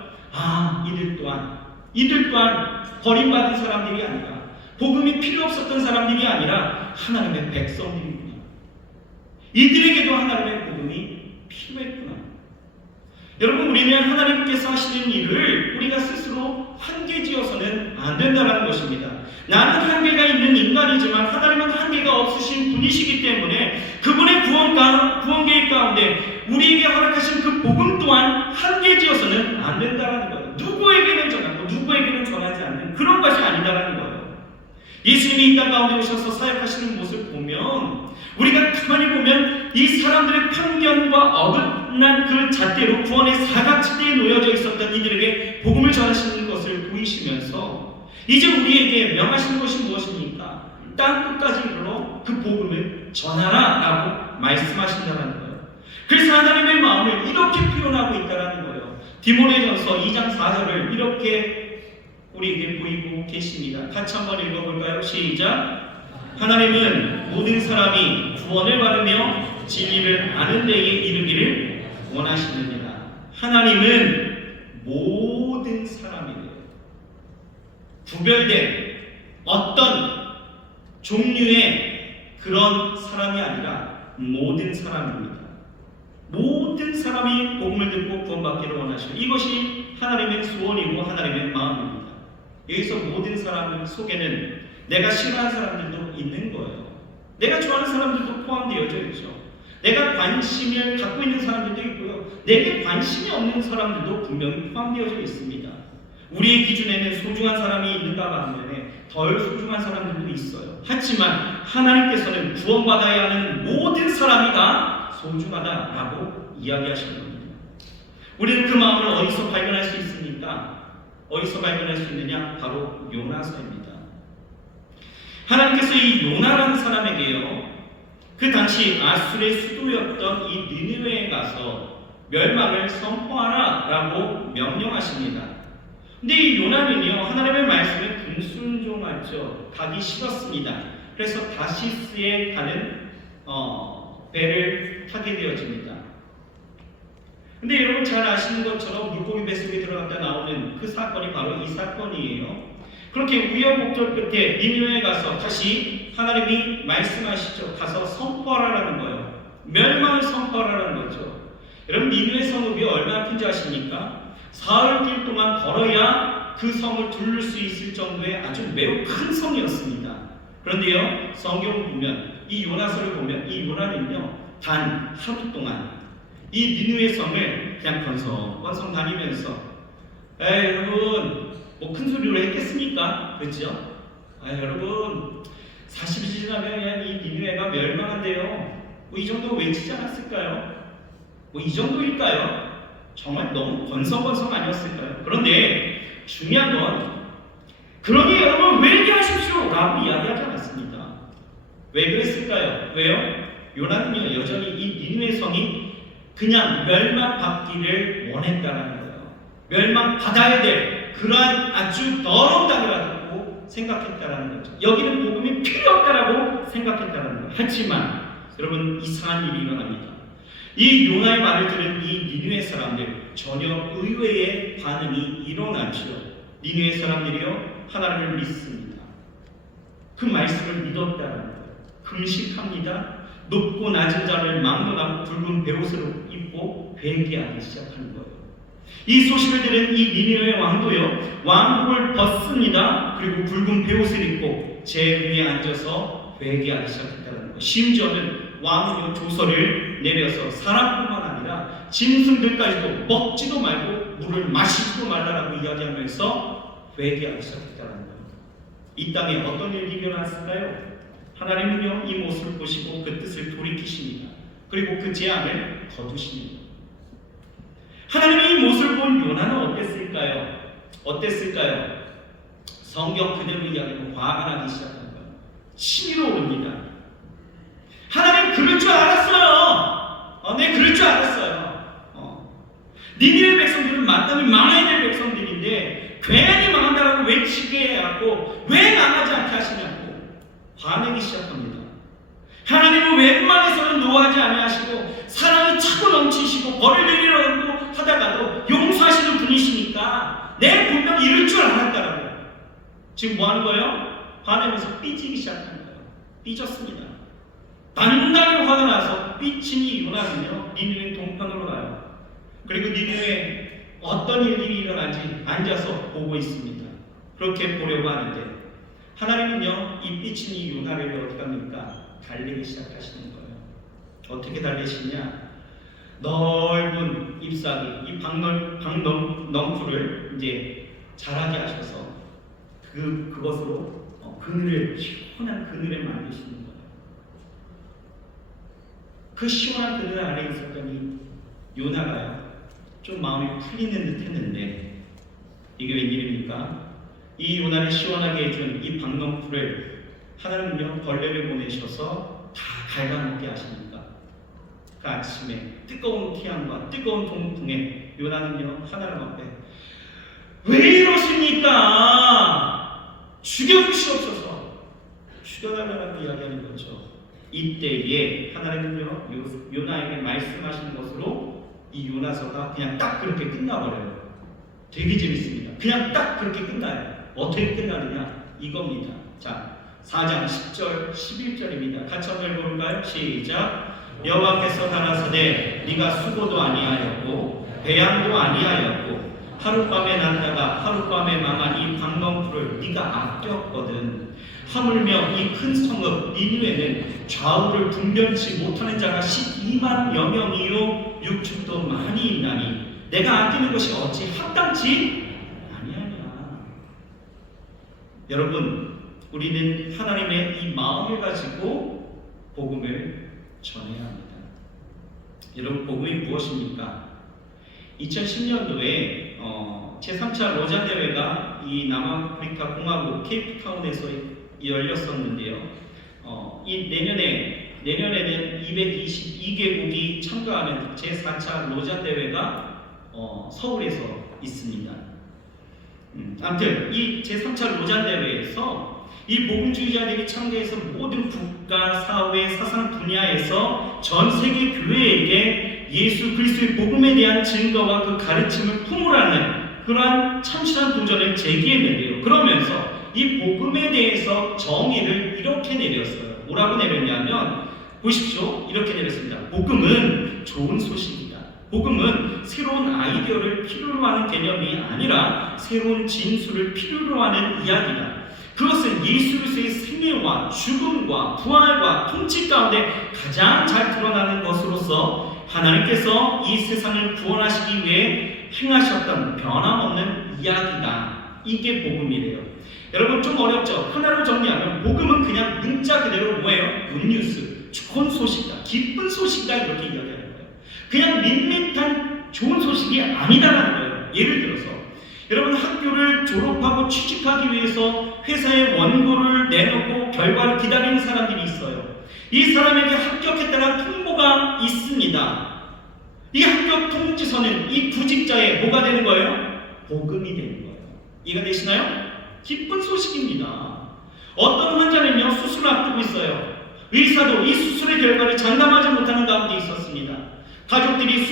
이들 또한 버림받은 사람들이 아니라 복음이 필요 없었던 사람들이 아니라 하나님의 백성들이구나. 이들에게도 하나님의 복음이 필요했구나. 여러분 우리는 하나님께서 하시는 일을 우리가 스스로 한계지어서는 안 된다는 것입니다. 나는 한계가 있는 인간이지만 하나님은 한계가 없으신 분이시기 때문에 그분의 구원 계획 가운데 우리에게 허락하신 그 복음 또한 한계지어서는 안 된다는 거예요. 누구에게는 전하고 누구에게는 전하지 않는 그런 것이 아니다라는 거예요. 예수님이 이 땅 가운데 오셔서 사역하시는 모습을 보면 우리가 가만히 보면 이 사람들의 편견과 어긋난 그 잣대로 구원의 사각지대에 놓여져 있었던 이들에게 복음을 전하시는 것을 보이시면서 이제 우리에게 명하시는 것이 무엇입니까? 땅 끝까지 이르러 그 복음을 전하라 라고 말씀하신다는 거예요. 그래서 하나님의 마음을 이렇게 표현하고 있다는 거예요. 디모데전서 2장 4절을 이렇게 우리에게 보이고 계십니다. 같이 한번 읽어볼까요? 시작. 하나님은 모든 사람이 구원을 받으며 진리를 아는 데에 이르기를 원하시느니라. 하나님은 모든 사람이래요. 구별된 어떤 종류의 그런 사람이 아니라 모든 사람입니다. 모든 사람이 복음을 듣고 구원받기를 원하시고 이것이 하나님의 소원이고 하나님의 마음입니다. 여기서 모든 사람 속에는 내가 싫어하는 사람들도 있는 거예요. 내가 좋아하는 사람들도 포함되어져 있죠. 내가 관심을 갖고 있는 사람들도 있고요. 내게 관심이 없는 사람들도 분명히 포함되어져 있습니다. 우리의 기준에는 소중한 사람이 있는가 반면에 덜 소중한 사람들도 있어요. 하지만 하나님께서는 구원받아야 하는 모든 사람이 다 소중하다라고 이야기하시는 겁니다. 우리는 그 마음을 어디서 발견할 수 있습니까? 어디서 발견할 수 있느냐? 바로 요나서입니다. 하나님께서 이 요나라는 사람에게요, 그 당시 아수르의 수도였던 이 니느웨에 가서 멸망을 선포하라라고 명령하십니다. 근데 이 요나는요, 하나님의 말씀에 불순종하죠. 가기 싫었습니다. 그래서 다시스에 가는 배를 타게 되어집니다. 근데 여러분 잘 아시는 것처럼 물고기 뱃속에 들어갔다 나오는 그 사건이 바로 이 사건이에요. 그렇게 우여곡절 끝에 니느웨에 가서 다시 하나님이 말씀하시죠. 가서 선포하라는 거예요. 멸망을 선포하라는 거죠. 여러분 니느웨 성읍이 얼마나 큰지 아십니까? 사흘길 동안 걸어야 그 성을 둘를 수 있을 정도의 아주 매우 큰 성이었습니다. 그런데요, 성경을 보면 이 요나서를 보면 이 요나는요, 단 하루 동안 이 니느웨 성을 그냥 건성건성 다니면서 여러분 뭐 큰 소리로 했겠습니까? 그렇죠? 여러분 40일 지나면 그냥 이 니느웨가 멸망한대요. 뭐 이 정도 외치지 않았을까요? 뭐 이 정도일까요? 정말 너무 건성건성 아니었을까요? 그런데 중요한 건 그러니 여러분 회개하십시오 라고 이야기하지 않았습니다. 왜 그랬을까요? 왜요? 요나는요 여전히 이 니느웨 성이 그냥 멸망받기를 원했다는 거예요. 멸망받아야 될 그러한 아주 더러운 땅이라고 생각했다는 거죠. 여기는 복음이 필요 없다라고 생각했다는 거예요. 하지만 여러분 이상한 일이 일어납니다. 이 요나의 말을 들은 이 니느웨 사람들 전혀 의외의 반응이 일어나죠. 니느웨 사람들이요 하나님을 믿습니다. 그 말씀을 믿었다는 거예요. 금식합니다. 높고 낮은 자를 막론하고 붉은 베옷을 입고 회개하기 시작하는 거예요. 이 소식을 들은 이 니느웨 왕도요 왕복을 벗습니다. 그리고 붉은 베옷을 입고 제 위에 앉아서 회개하기 시작했다는 거예요. 심지어는 왕은요 조서를 내려서 사람뿐만 아니라 짐승들까지도 먹지도 말고 물을 마시지도 말라라고 이야기하면서 회개하기 시작했다는 거예요. 이 땅에 어떤 일이 일어났을까요? 하나님은요 이 모습을 보시고 그 뜻을 돌이키십니다. 그리고 그 재앙을 거두십니다. 하나님이 이 모습을 본 요나는 어땠을까요? 어땠을까요? 성경 그대로 이야기하면 화가 나기 시작한 거예요. 치밀어 오릅니다. 하나님 그럴 줄 알았어요. 네 그럴 줄 알았어요. 니느웨 백성들은 마땅히 망해야 될 백성들인데 괜히 망한다라고 외치게 해갖고 왜 망하지 않게 하시냐고 화내기 시작합니다. 하나님은 웬만해서는 노하지 아니하시고 사랑이 차고 넘치시고 벌을 내리려고 하다가도 용서하시는 분이시니까 내 분명 이럴 줄 알았다라고. 지금 뭐 하는 거예요? 화내면서 삐지기 시작하는 거예요. 삐졌습니다. 단단히 화가 나서 삐친 이 요나는요 니느웨 동편으로 가요. 그리고 니느웨에 어떤 일이 일어나는지 앉아서 보고 있습니다. 그렇게 보려고 하는데 하나님은요 이 삐친 이 요나를 어떻게 합니까? 달리기 시작하시는 거예요. 어떻게 달리시냐? 넓은 잎사귀, 이 박넝쿨을 이제 자라게 하셔서 그것으로 그늘을 시원한 그늘에 만드시는 거예요. 그 시원한 그늘 아래 있었던 이 요나가요 좀 마음이 풀리는 듯 했는데 이게 웬일입니까? 이 요나를 시원하게 해준 이 박넝쿨을 하나님은요 벌레를 보내셔서 다 갉아먹게 하십니까? 그 아침에 뜨거운 태양과 뜨거운 동풍에 요나는요 하나님 앞에 왜 이러십니까? 죽여주시옵소서. 죽여달라고 이야기하는 거죠. 이때에 하나님은요 요나에게 말씀하시는 것으로 이 요나서가 그냥 딱 그렇게 끝나버려요. 되게 재밌습니다. 그냥 딱 그렇게 끝나요. 어떻게 끝나느냐? 이겁니다. 자, 4장 10절 11절입니다. 같이 한번 읽어볼까요? 시작. 여호와께서 가라사대 네가 수고도 아니하였고 배양도 아니하였고 하룻밤에 났다가 하룻밤에 망한 이 광명풀을 네가 아꼈거든. 하물며 이 큰 성읍 니느웨는 좌우를 분변치 못하는 자가 12만여 명이요 육축도 많이 있나니 내가 아끼는 것이 어찌 합당치 아니하냐. 여러분, 우리는 하나님의 이 마음을 가지고 복음을 전해야 합니다. 여러분, 복음이 무엇입니까? 2010년도에 제3차 로잔 대회가 이 남아프리카 공화국 케이프타운에서 열렸었는데요. 이 내년에는 222개국이 참가하는 제4차 로잔 대회가 서울에서 있습니다. 아무튼 이 제3차 로잔 대회에서 이 복음주의자들이 참가해서 모든 국가, 사회, 사상 분야에서 전 세계 교회에게 예수 그리스도의 복음에 대한 증거와 그 가르침을 품으라는 그러한 참신한 도전을 제기했는데요. 그러면서 이 복음에 대해서 정의를 이렇게 내렸어요. 뭐라고 내렸냐면 보십시오. 이렇게 내렸습니다. 복음은 좋은 소식이다. 복음은 새로운 아이디어를 필요로 하는 개념이 아니라 새로운 진술을 필요로 하는 이야기다. 그것은 예수 그리스도의 생애와 죽음과 부활과 통치 가운데 가장 잘 드러나는 것으로서 하나님께서 이 세상을 구원하시기 위해 행하셨던 변함없는 이야기다. 이게 복음이래요. 여러분, 좀 어렵죠? 하나로 정리하면 복음은 그냥 문자 그대로 뭐예요? 굿뉴스, 좋은 소식이다, 기쁜 소식이다, 이렇게 이야기하는 거예요. 그냥 밋밋한 좋은 소식이 아니다라는 거예요. 예를 들어서 여러분, 학교를 졸업하고 취직하기 위해서 회사에 원고를 내놓고 결과를 기다리는 사람들이 있어요. 이 사람에게 합격했다는 통보가 있습니다. 이 합격 통지서는 이 구직자의 뭐가 되는 거예요? 복음이 되는 거예요. 이해가 되시나요? 기쁜 소식입니다. 어떤 환자는요, 수술을 앞두고 있어요. 의사도 이 수술의 결과를 장담하지 못하는 가운데 있었습니다. 가족들이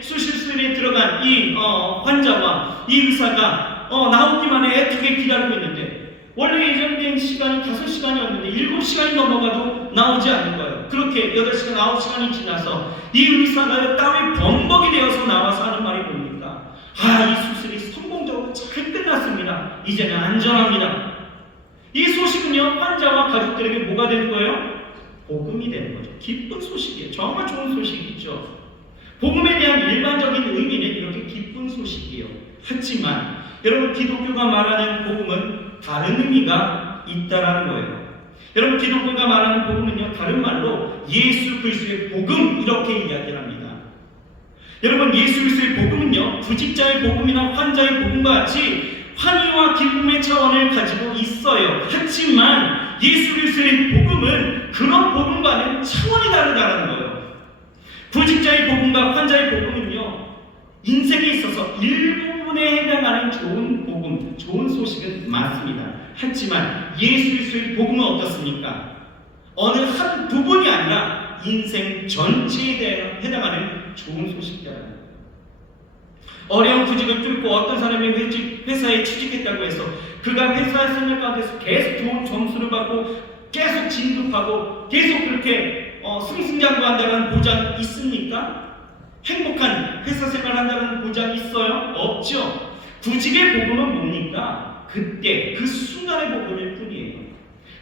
수술실에 들어간 이 환자와 이 의사가 나오기만 해 애타게 기다리고 있는데, 원래 예정된 시간이 5시간이었는데 7시간이 넘어가도 나오지 않는 거예요. 그렇게 8시간, 9시간이 지나서 이 의사가 땀이 범벅이 되어서 나와서 하는 말이 뭡니까? 이 수술이 성공적으로 잘 끝났습니다. 이제는 안전합니다. 이 소식은요, 환자와 가족들에게 뭐가 되는 거예요? 복음이 되는 거죠. 기쁜 소식이에요. 정말 좋은 소식이죠. 복음에 대한 일반적인 의미는 이렇게 기쁜 소식이에요. 하지만 여러분, 기독교가 말하는 복음은 다른 의미가 있다라는 거예요. 여러분, 기독교가 말하는 복음은요, 다른 말로 예수 그리스도의 복음, 이렇게 이야기를 합니다. 여러분, 예수 그리스도의 복음은요, 구직자의 복음이나 환자의 복음과 같이 환희와 기쁨의 차원을 가지고 있어요. 하지만 예수 그리스도의 복음은 그런 복음과는 차원이 다르다는 거예요. 구직자의 복음과 환자의 복음은요, 인생에 있어서 일부분에 해당하는 좋은 복음, 좋은 소식은 맞습니다. 하지만 예수 그리스도의 복음은 어떻습니까? 어느 한 부분이 아니라 인생 전체에 해당하는 좋은 소식이라는 거예요. 어려운 구직을 뚫고 어떤 사람이 회사에 취직했다고 해서 그가 회사 생활 가운데서 계속 좋은 점수를 받고 계속 진급하고 계속 그렇게 승승장구한다는 보장 있습니까? 행복한 회사 생활 한다는 보장 있어요? 없죠. 구직의 복음은 뭡니까? 그때 그 순간의 복음일 뿐이에요.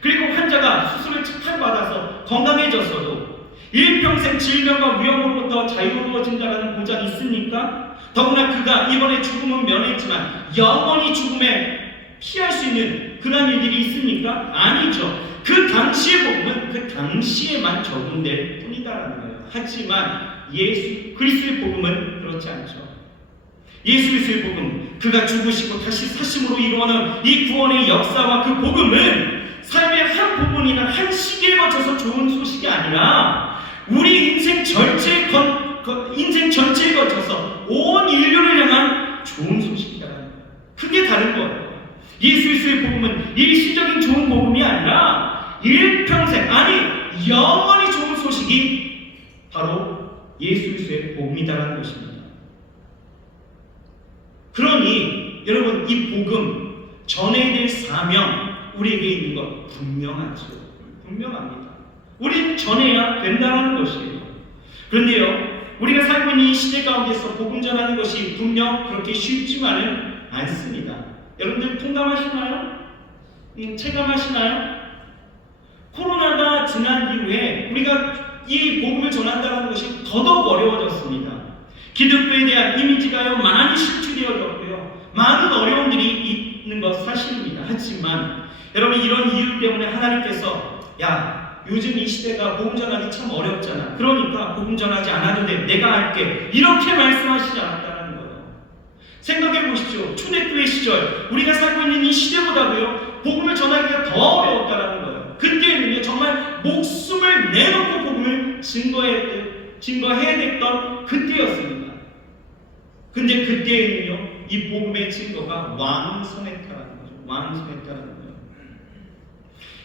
그리고 환자가 수술을 잘 받아서 건강해졌어도 일평생 질병과 위험으로부터 자유로워진다는 보장이 있습니까? 더구나 그가 이번에 죽음은 면했지만 영원히 죽음에 피할 수 있는 그런 일들이 있습니까? 아니죠. 그 당시의 복음은 그 당시에만 적용될 뿐이다라는 거예요. 하지만 예수 그리스도의 복음은 그렇지 않죠. 예수 그리스도의 복음, 그가 죽으시고 다시 사심으로 이루어낸 이 구원의 역사와 그 복음은 삶의 한 부분이나 한 시기에 거쳐서 좋은 소식이 아니라 우리 인생 전체에 거쳐서 온 인류를 향한 좋은 소식이라는 거예요. 그게 다른 거예요. 예수 그리스도의 복음은 일시적인 좋은 복음이 아니라 일평생, 아니 영원히 좋은 소식이 바로 예수 그리스도의 복음이다라는 것입니다. 그러니 여러분, 이 복음, 전해야 될 사명, 우리에게 있는 것 분명하죠. 분명합니다. 우리는 전해야 된다는 것이에요. 그런데요, 우리가 살고 있는 이 시대 가운데서 복음 전하는 것이 분명 그렇게 쉽지만은 않습니다. 여러분들 공감하시나요? 체감하시나요? 코로나가 지난 이후에 우리가 이 복음을 전한다는 것이 더더욱 어려워졌습니다. 기독교에 대한 이미지가요 많이 실추되어졌고요. 많은 어려움들이 있는 것 사실입니다. 하지만 여러분, 이런 이유 때문에 하나님께서 요즘 이 시대가 복음 전하기 참 어렵잖아. 그러니까 복음 전하지 않아도 돼. 내가 할게. 이렇게 말씀하시지 않았다는 거예요. 생각해 보십시오. 초대교회 시절 우리가 살고 있는 이 시대보다도요 복음을 전하기가 더 어려웠다는 거예요. 그때는요 정말 목숨을 내놓고 복음을 증거해야 됐던 그때였습니다. 근데 그때에는요 이 복음의 증거가 왕성했다는 거죠. 왕성했다는 거예요.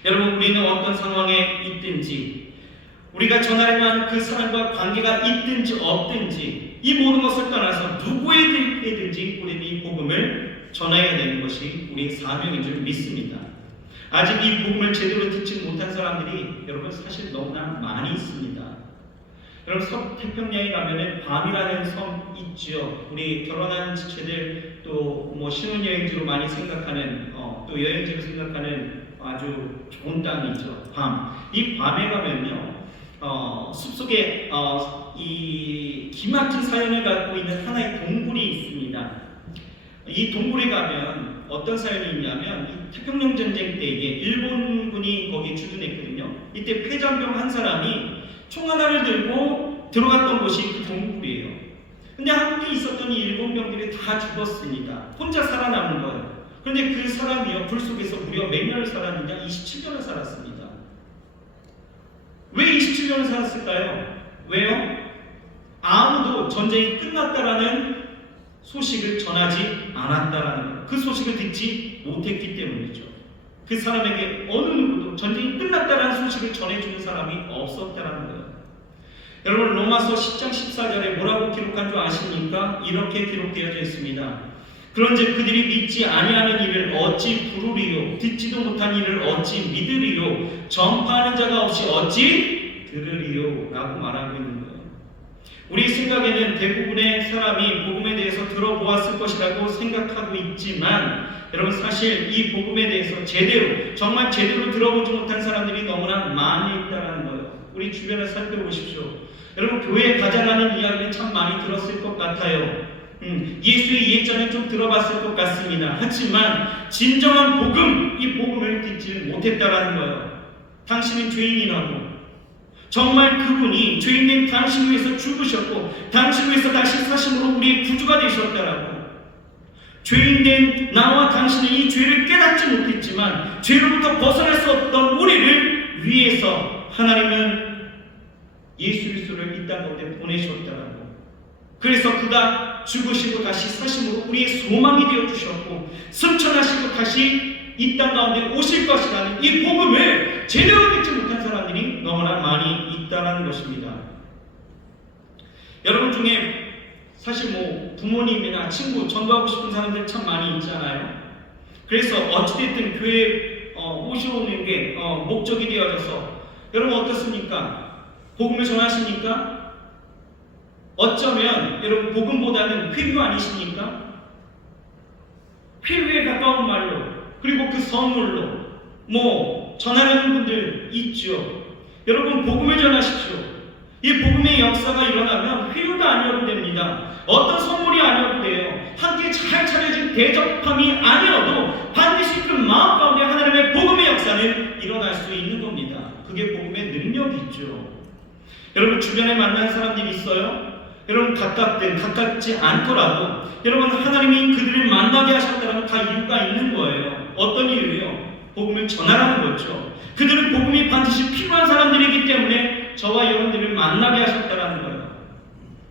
여러분, 우리는 어떤 상황에 있든지 우리가 전할 만한 그 사람과 관계가 있든지 없든지 이 모든 것을 떠나서 누구에게든지 우리는 이 복음을 전해야 되는 것이 우리의 사명인 줄 믿습니다. 아직 이 복음을 제대로 듣지 못한 사람들이 여러분 사실 너무나 많이 있습니다. 여러분, 서태평양에 가면은 괌이라는 섬 있죠. 우리 결혼한 지체들 또 뭐 신혼여행지로 많이 생각하는 또 여행지로 생각하는 아주 좋은 땅이 있죠. 괌. 이 괌에 가면요 숲속에 이 기막힌 사연을 갖고 있는 하나의 동굴이 있습니다. 이 동굴에 가면 어떤 사연이 있냐면 이 태평양 전쟁 때에 일본군이 거기에 주둔했거든요. 이때 폐잔병 한 사람이 총 하나를 들고 들어갔던 곳이 그 동굴이에요. 근데 함께 있었던 이 일본 병들이 다 죽었습니다. 혼자 살아남은 거예요. 그런데 그 사람이요 불 속에서 무려 몇 년을 살았느냐? 27년을 살았습니다. 왜 27년을 살았을까요? 왜요? 아무도 전쟁이 끝났다라는 소식을 전하지 않았다라는 거예요. 그 소식을 듣지 못했기 때문이죠. 그 사람에게 어느 누구도 전쟁이 끝났다라는 소식을 전해주는 사람이 없었다라는 거예요. 여러분, 로마서 10장 14절에 뭐라고 기록한 줄 아십니까? 이렇게 기록되어져 있습니다. 그런즉 그들이 믿지 아니하는 일을 어찌 부르리요? 듣지도 못한 일을 어찌 믿으리요? 전파하는 자가 없이 어찌 들으리요? 라고 말하고 있는 거예요. 우리 생각에는 대부분의 사람이 복음에 대해서 들어보았을 것이라고 생각하고 있지만 여러분, 사실 이 복음에 대해서 정말 제대로 들어보지 못한 사람들이 너무나 많이 있다는 거예요. 우리 주변을 살펴보십시오. 여러분, 교회에 가자라는 이야기는 참 많이 들었을 것 같아요. 예수의 예전에 좀 들어봤을 것 같습니다. 하지만 진정한 복음, 이 복음을 듣지 못했다라는 거예요. 당신은 죄인이라고, 정말 그분이 죄인된 당신 위해서 죽으셨고 당신 위해서 다시 사심으로 우리의 구주가 되셨다라고, 죄인된 나와 당신은 이 죄를 깨닫지 못했지만 죄로부터 벗어날 수 없던 우리를 위해서 하나님은 예수 그리스도를 이 땅 가운데 보내셨다라고. 그래서 그가 죽으시고 다시 사심으로 우리의 소망이 되어 주셨고 승천하시고 다시 이 땅 가운데 오실 것이라는 이 복음을 제대로 듣지 못한 사람들이 너무나 많이 있다는 것입니다. 여러분 중에 사실 부모님이나 친구 전도하고 싶은 사람들 참 많이 있잖아요. 그래서 어찌됐든 교회에 오셔오는 게 목적이 되어져서 여러분 어떻습니까? 복음을 전하십니까? 어쩌면 여러분 복음보다는 회유 아니십니까? 회유에 가까운 말로, 그리고 그 선물로 전하는 분들 있죠. 여러분 복음을 전하십시오. 이 복음의 역사가 일어나면 회유가 아니어도 됩니다. 어떤 선물이 아니어도 돼요. 함께 잘 차려진 대접함이 아니어도 반드시 그 마음 가운데 하나님의 복음의 역사는 일어날 수 있는 겁니다. 그게 복음의 능력이 있죠. 여러분 주변에 만나는 사람들이 있어요? 여러분 가깝든 가깝지 않더라도 여러분 하나님이 그들을 만나게 하셨다는 다 이유가 있는 거예요. 어떤 이유예요? 복음을 전하라는 거죠. 그들은 복음이 반드시 필요한 사람들이기 때문에 저와 여러분들을 만나게 하셨다는 거예요.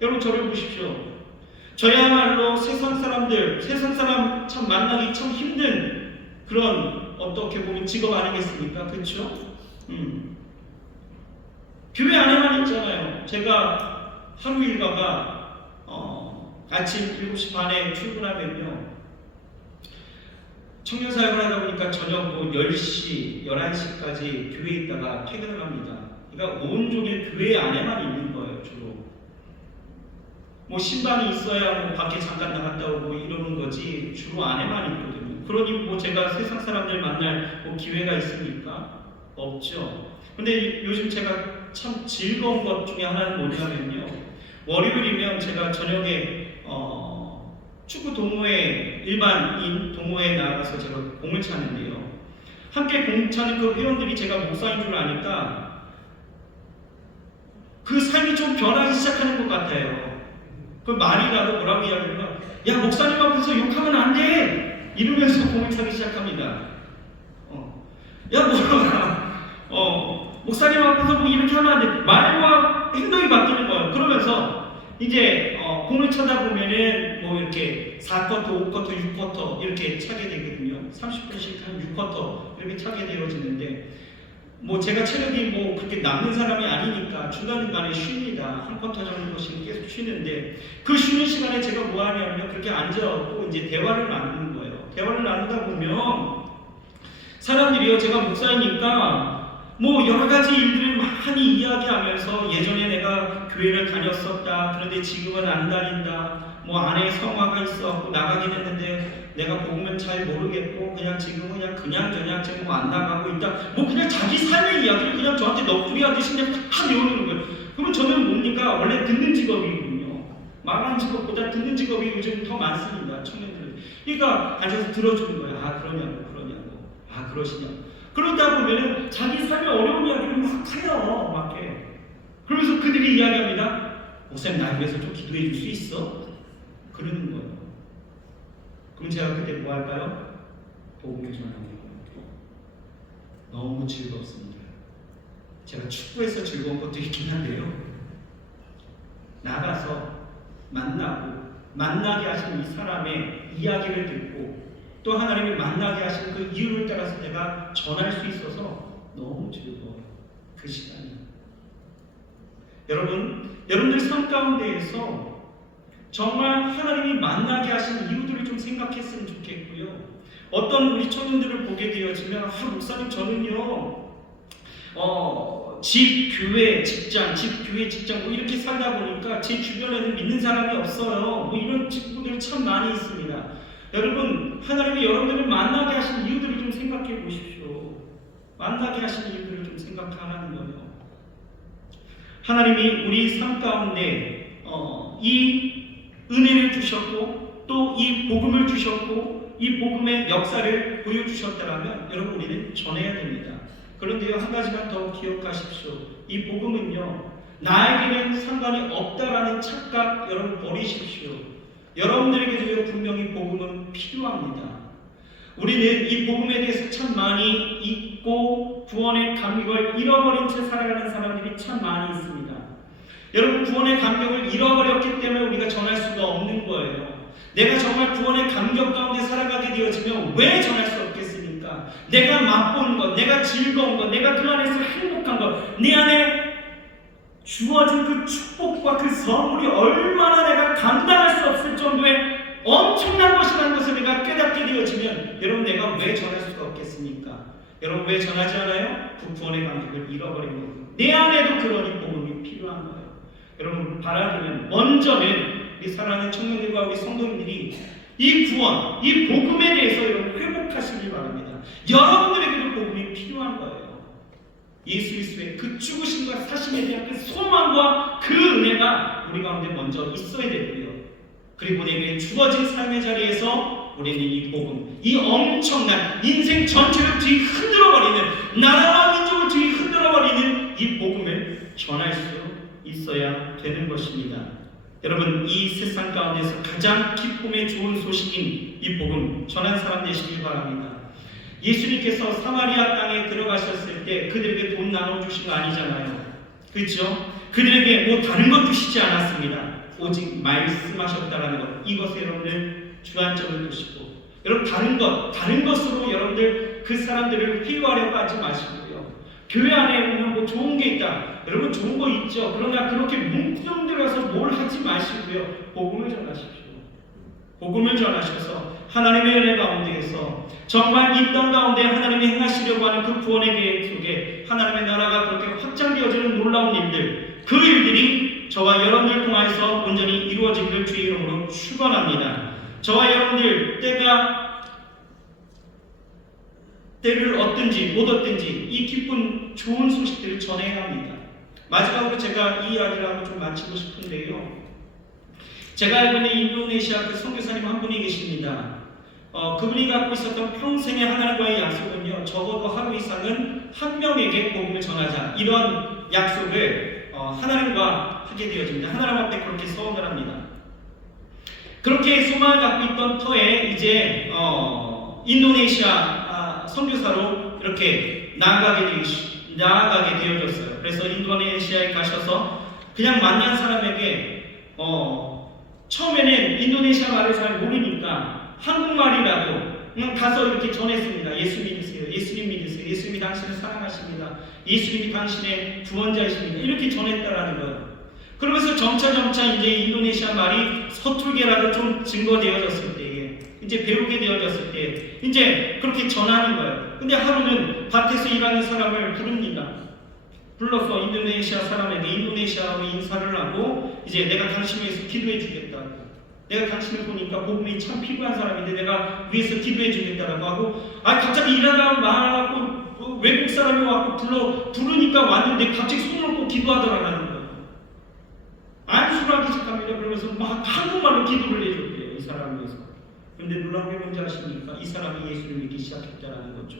여러분 저를 보십시오. 저야말로 세상 사람 참 만나기 참 힘든 그런 어떻게 보면 직업 아니겠습니까? 그렇죠? 교회 안에만 있잖아요. 제가 하루 일과가 아침 7시 반에 출근하면요 청년 사역을 하다 보니까 저녁 뭐 10시, 11시까지 교회에 있다가 퇴근을 합니다. 그러니까 온종일 교회 안에만 있는 거예요, 주로. 뭐 신방이 있어야 뭐 밖에 잠깐 나갔다 오고 이러는 거지 주로 안에만 있거든요. 그러니 뭐 제가 세상 사람들 만날 뭐 기회가 있습니까? 없죠. 근데 요즘 제가 참 즐거운 것 중에 하나는 뭐냐면요. 월요일이면 제가 저녁에 축구 동호회, 일반인 동호회에 나가서 제가 공을 차는데요. 함께 공 차는 그 회원들이 제가 목사인 줄 아니까 그 삶이 좀 변하기 시작하는 것 같아요. 그 말이라도 뭐라고 이야기하면, 야, 목사님 앞에서 욕하면 안 돼! 이러면서 공을 차기 시작합니다. 야, 목사님 앞에서 뭐 이렇게 하면 안 돼! 말과 행동이 바뀌는 거예요. 그러면서 이제 공을 차다 보면은 뭐 이렇게 4쿼터, 5쿼터, 6쿼터 이렇게 차게 되거든요. 30분씩 한 6쿼터 이렇게 차게 되어지는데, 뭐 제가 체력이 뭐 그렇게 남는 사람이 아니니까 중간중간에 쉽니다. 한 쿼터 정도씩 계속 쉬는데, 그 쉬는 시간에 제가 뭐 하냐면 그렇게 앉아갖고 이제 대화를 나누는 거예요. 대화를 나누다 보면 사람들이요, 제가 목사니까 뭐 여러 가지 일들을 많이 이야기하면서 예전에 내가 교회를 다녔었다. 그런데 지금은 안 다닌다. 뭐 안에 성화가 있어갖고 나가긴 했는데 내가 복음은 잘 모르겠고 그냥 지금은 그냥 지금 안 나가고 있다. 뭐 그냥 자기 삶의 이야기를 그냥 저한테 너구리 하듯이 그냥 다 외우는 거예요. 그러면 저는 뭡니까? 원래 듣는 직업이거든요. 말하는 직업보다 듣는 직업이 요즘 더 많습니다. 청년들. 그러니까 앉아서 들어주는 거예요. 아, 그러냐고. 아, 그러시냐고. 그러다 보면은 자기 삶의 어려운 이야기를 막 해요. 막 해. 그러면서 그들이 이야기합니다. 목사님, 나 위해서 좀 기도해 줄 수 있어? 그러는 거예요. 그럼 제가 그때 뭐 할까요? 복음을 전하는 거예요. 너무 즐겁습니다. 제가 축구에서 즐거운 것도 있긴 한데요. 나가서 만나게 하신 이 사람의 이야기를 듣고 또 하나님을 만나게 하신 그 이유를 따라서 내가 전할 수 있어서 너무 즐거워요. 그 시간이. 여러분들 삶 가운데에서 정말 하나님이 만나게 하신 이유들을 좀 생각했으면 좋겠고요. 어떤 우리 청년들을 보게 되어지면, 목사님 저는요 집, 교회, 직장 뭐 이렇게 살다 보니까 제 주변에는 믿는 사람이 없어요. 뭐 이런 친구들 참 많이 있습니다. 여러분, 하나님이 여러분들을 만나게 하신 이유들을 좀 생각해 보십시오. 만나게 하신 이유들을 좀 생각하라는 거예요. 하나님이 우리 삶 가운데 이 은혜를 주셨고 또 이 복음을 주셨고 이 복음의 역사를 보여주셨다면 여러분, 우리는 전해야 됩니다. 그런데요, 한 가지만 더 기억하십시오. 이 복음은요, 나에게는 상관이 없다라는 착각 여러분 버리십시오. 여러분들에게도 분명히 복음은 필요합니다. 우리는 이 복음에 대해서 참 많이 잊고 구원의 감격을 잃어버린 채 살아가는 사람들이 참 많이 있습니다. 여러분, 구원의 감격을 잃어버렸기 때문에 우리가 전할 수가 없는 거예요. 내가 정말 구원의 감격 가운데 살아가게 되어지면 왜 전할 수 없겠습니까? 내가 맛본 것, 내가 즐거운 것, 내가 그 안에서 행복한 것, 내 안에 주어진 그 축복과 그 선물이 얼마나 내가 감당할 수 없을 정도의 엄청난 것이라는 것을 내가 깨닫게 되어지면 여러분, 내가 왜 전할 수가 없겠습니까? 여러분, 왜 전하지 않아요? 그 구원의 감격을 잃어버린 거예요. 내 안에도 그러니 복음이 필요한 거예요. 여러분, 바라기는 먼저는 우리 사랑하는 청년들과 우리 성도님들이 이 구원, 이 복음에 대해서 여러분 회복하시기 바랍니다. 여러분들에게도 복음이 필요한 거예요. 예수 그리스도의 그 죽으심과 사심에 대한 그 소망과 그 은혜가 우리 가운데 먼저 있어야 되고요. 그리고 우리에게 주어진 삶의 자리에서 우리는 이 복음, 이 엄청난 인생 전체를 뒤흔들어버리는, 나라와 민족을 뒤흔들어버리는 이 복음을 전할 수 있어야 되는 것입니다. 여러분, 이 세상 가운데서 가장 기쁨의 좋은 소식인 이 복음 전한 사람 되시길 바랍니다. 예수님께서 사마리아 땅에 들어가셨을 때 그들에게 돈 나눠주신 거 아니잖아요. 그렇죠? 그들에게 뭐 다른 것 주시지 않았습니다. 오직 말씀하셨다라는 것, 이것을 여러분들 주안점을 두시고, 여러분, 다른 것으로 여러분들 그 사람들을 희화하려고 하지 마시고요. 교회 안에 오면 뭐 좋은 게 있다, 여러분 좋은 거 있죠. 그러나 그렇게 뭉뚱그려서 뭘 하지 마시고요. 복음을 전하십시오. 복음을 전하셔서 하나님의 은혜 가운데에서 정말 이 땅 가운데 하나님이 행하시려고 하는 그 구원의 계획 속에 하나님의 나라가 그렇게 확장되어지는 놀라운 일들, 그 일들이 저와 여러분들 통하여서 온전히 이루어지기를 주의 이름으로 축원합니다. 저와 여러분들 때를 얻든지 못 얻든지 이 기쁜 좋은 소식들을 전해야 합니다. 마지막으로 제가 이 이야기를 하고 좀 마치고 싶은데요. 제가 알고 있는 인도네시아 그 선교사님 한 분이 계십니다. 그분이 갖고 있었던 평생의 하나님과의 약속은요, 적어도 하루 이상은 한 명에게 복음을 전하자, 이런 약속을 하나님과 하게 되어집니다. 하나님 앞에 그렇게 서원을 합니다. 그렇게 소망을 갖고 있던 터에 이제 인도네시아 선교사로 이렇게 나아가게 되어졌어요. 그래서 인도네시아에 가셔서 그냥 만난 사람에게 처음에는 인도네시아 말을 잘 모르니까 한국말이라도 그냥 가서 이렇게 전했습니다. 예수 믿으세요. 예수님 믿으세요. 예수님이 당신을 사랑하십니다. 예수님이 당신의 구원자이십니다. 이렇게 전했다라는 거예요. 그러면서 점차 이제 인도네시아 말이 서툴게라도 좀 증거되어졌을 때에, 이제 배우게 되어졌을 때 이제 그렇게 전하는 거예요. 근데 하루는 밭에서 일하는 사람을 부릅니다. 불러서 인도네시아 사람에게 인도네시아어로 인사를 하고, 이제 내가 당신을 위해서 기도해 주겠다고, 내가 당신을 보니까 복음이 참 필요한 사람인데 내가 위해서 기도해 주겠다라고 하고, 갑자기 일하다가 말하고 외국 사람이 와서 부르니까 왔는데 갑자기 손을 얹고 기도하더라는 거예요. 안수라기 시작합니다. 그러면서 막 한국말로 기도를 해줬대요, 이 사람을 위해서. 그런데 놀라운 게 뭔지 아십니까? 이 사람이 예수를 믿기 시작했다라는 거죠.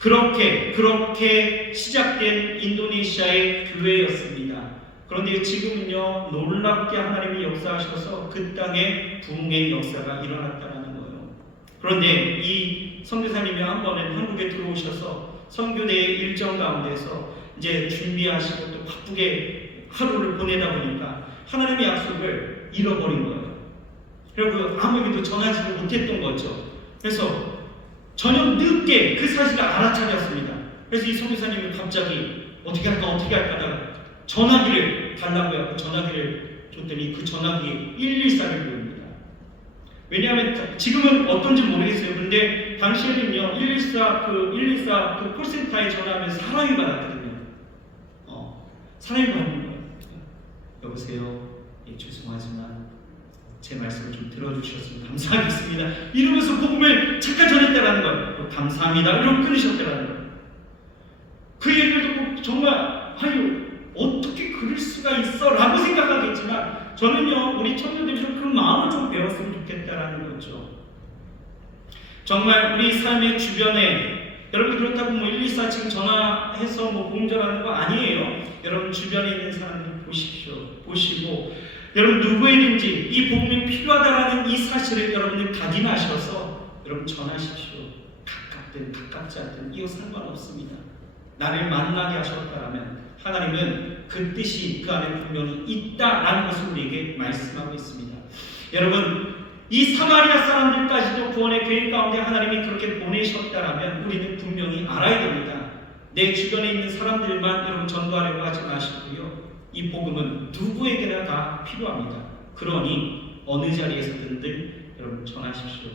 그렇게 시작된 인도네시아의 교회였습니다. 그런데 지금은요, 놀랍게 하나님이 역사하셔서 그 땅에 부흥의 역사가 일어났다는 거예요. 그런데 이 선교사님이 한 번은 한국에 들어오셔서 선교대의 일정 가운데서 이제 준비하시고 또 바쁘게 하루를 보내다 보니까 하나님의 약속을 잃어버린 거예요. 그리고 아무에게도 전하지를 못했던 거죠. 그래서 저녁 늦게 그 사실을 알아차렸습니다. 그래서 이 선교사님이 갑자기 어떻게 할까 하다가 전화기를 달라고 해서 전화기를 줬더니 그 전화기에 114를 부릅니다. 왜냐하면 지금은 어떤지 모르겠어요. 근데 당시에는요, 114 그 콜센터에 전화하면 사람이 받았거든요. 사람이 받는 거예요. 여보세요. 예, 죄송하지만 제 말씀을 좀 들어주셨으면 감사하겠습니다. 이러면서 복음을 잠깐 전했다라는 거예요. 감사합니다. 이러고 끊으셨다라는 거예요. 그 얘기를 듣고 정말 어떻게 그럴 수가 있어? 라고 생각하겠지만 저는요, 우리 청년들이 좀 그 마음을 좀 배웠으면 좋겠다라는 거죠. 정말 우리 삶의 주변에, 여러분 그렇다고 114 지금 전화해서 복음 전하는 거 아니에요. 여러분 주변에 있는 사람들 보시고 여러분 누구에든지 이 복음이 필요하다라는 이 사실을 여러분들 각인하셔서 여러분 전하십시오. 가깝든 가깝지 않든 이거 상관없습니다. 나를 만나게 하셨다라면 하나님은 그 뜻이 그 안에 분명히 있다라는 것을 우리에게 말씀하고 있습니다. 여러분, 이 사마리아 사람들까지도 구원의 계획 가운데 하나님이 그렇게 보내셨다라면 우리는 분명히 알아야 됩니다. 내 주변에 있는 사람들만 여러분 전도하려고 하지 마시고요. 이 복음은 누구에게나 다 필요합니다. 그러니 어느 자리에서든 여러분 전하십시오.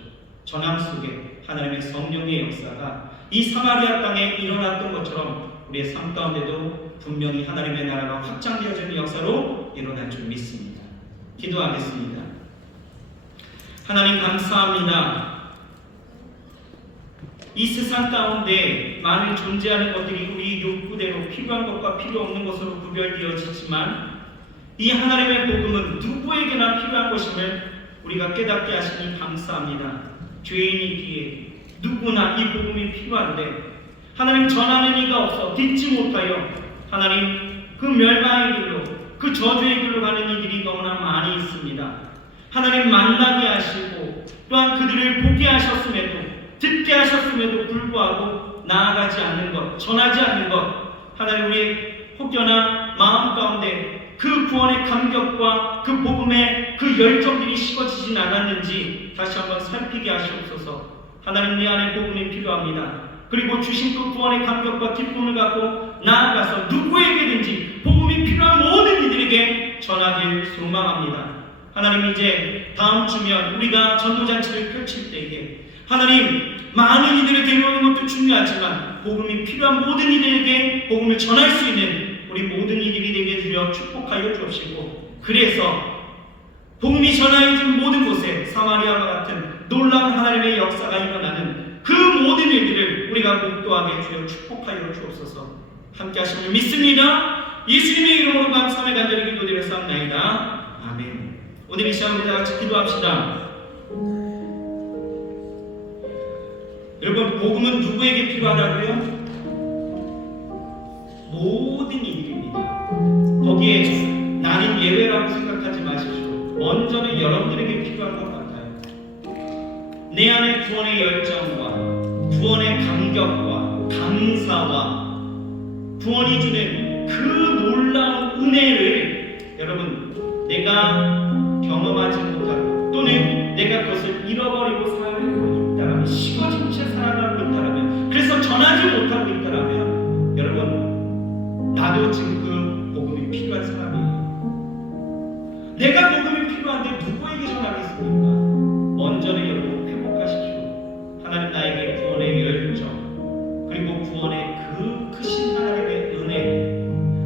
전함 속에 하나님의 성령의 역사가 이 사마리아 땅에 일어났던 것처럼 우리의 삶 가운데도 분명히 하나님의 나라가 확장되어지는 역사로 일어날 줄 믿습니다. 기도하겠습니다. 하나님 감사합니다. 이 세상 가운데 많은 존재하는 것들이 우리 욕구대로 필요한 것과 필요 없는 것으로 구별되어지지만 이 하나님의 복음은 누구에게나 필요한 것임을 우리가 깨닫게 하시니 감사합니다. 죄인이기에 누구나 이 복음이 필요한데 하나님 전하는 이가 없어 듣지 못하여 하나님 그 멸망의 길로, 그 저주의 길로 가는 이들이 너무나 많이 있습니다. 하나님 만나게 하시고 또한 그들을 보게 하셨음에도, 듣게 하셨음에도 불구하고 나아가지 않는 것, 전하지 않는 것, 하나님 우리의 혹여나 마음 가운데 그 구원의 감격과 그 복음의 그 열정들이 식어지진 않았는지 다시 한번 살피게 하시옵소서. 하나님 내 안에 복음이 필요합니다. 그리고 주신 그 구원의 감격과 기쁨을 갖고 나아가서 누구에게든지 복음이 필요한 모든 이들에게 전하길 소망합니다. 하나님 이제 다음 주면 우리가 전도잔치를 펼칠 때에 하나님 많은 이들을 데려오는 것도 중요하지만 복음이 필요한 모든 이들에게 복음을 전할 수 있는 우리 모든 이들이 되게 주여 축복하여 주옵시고 그래서 복음이 전하여진 모든 곳에 사마리아와 같은 놀라운 하나님의 역사가 일어나는 그 모든 일들을 우리가 목도하게 주여 축복하여 주옵소서. 함께 하심을 믿습니다. 예수님의 이름으로 감사하며 간절히 기도드렸사옵나이다. 아멘. 오늘 이 시간 우리 다 같이 기도합시다. 여러분 복음은 누구에게 필요하다고요? 모든 이들입니다. 거기에 나는 예외라고 생각하지 마십시오. 먼저는 여러분들에게 필요한 것 같아요. 내 안에 구원의 열정과 구원의 감격과 감사와 구원이 주는 그 놀라운 은혜를 여러분 내가 경험하지 못하고 또는 내가 그것을 잃어버리고 살고 있다라면 식어진 채 살아가고 있다라면 그래서 전하지 못하고 있다라면 여러분 나도 지금 그 복음이 필요한 사람이에요. 내가 복음이 필요한데 누구에게 전하겠습니까? 먼저는 여러분 회복하십시오. 하나님 나에게 구원의 열정 그리고 구원의 그 크신 하나님의 은혜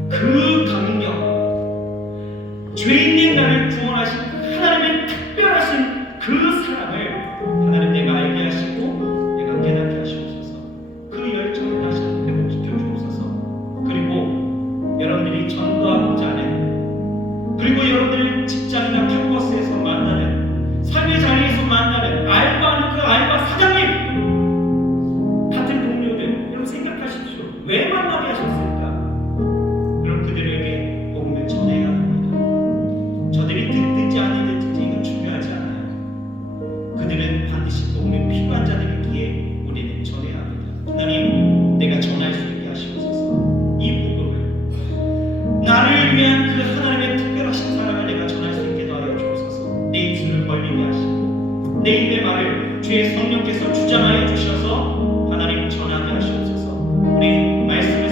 그 감격 죄 있는 나를 구원하신 하나님의 특별하신 그 사랑을 하나님 내가 알게 하시고 내가 깨닫게 하시옵소서. 그 열정을 다시 회복시켜 주옵소서. 그리고 여러분들이 전도하고자 하는 그리고 여러분들 직장이나 캠퍼스에서 만나는 삶의 자리에서 만나는 알바하는 그 알바 사장님 같은 동료들 여러분 생각하십시오. 왜 만나게 하셨을까? 그럼 그들에게 복음을 전해야 합니다. 저들이 듣든지 안 듣든지 이건 중요하지 않아요. 그들은 반드시 복음이 필요한 자들이기에 우리는 전해야 합니다. 하나님 내가 전할 수 있게 하시옵소서. 이 복음을 나를 위한 그 하나님의 특별하신 사랑을 내가 전할 수 있게 도와여 주옵소서. 내 입술을 벌리게 하시고 내 입의 말을 주의 성령께서 주장하여 주셔서 하나님 전하게 하시옵소서. 우리 말씀을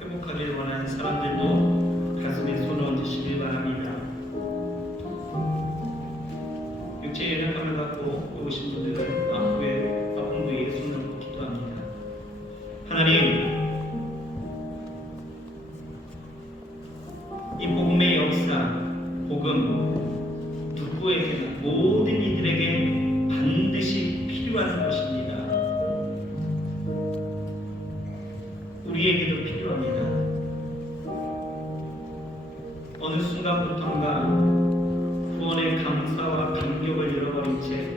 행복하길 원하는 사람들도 가슴에 손을 얹으시길 바랍니다. 육체의 연약함을 갖고 오신 분들은 아픈 부위에 손을 얹고 기도합니다. 하나님, 이 복음의 역사, 복음 누구에게나 모든 이들에게 반드시 필요한 것입니다. 우리에게도 필요합니다. 어느 순간부터인가 구원의 감사와 감격을 잃어버린 채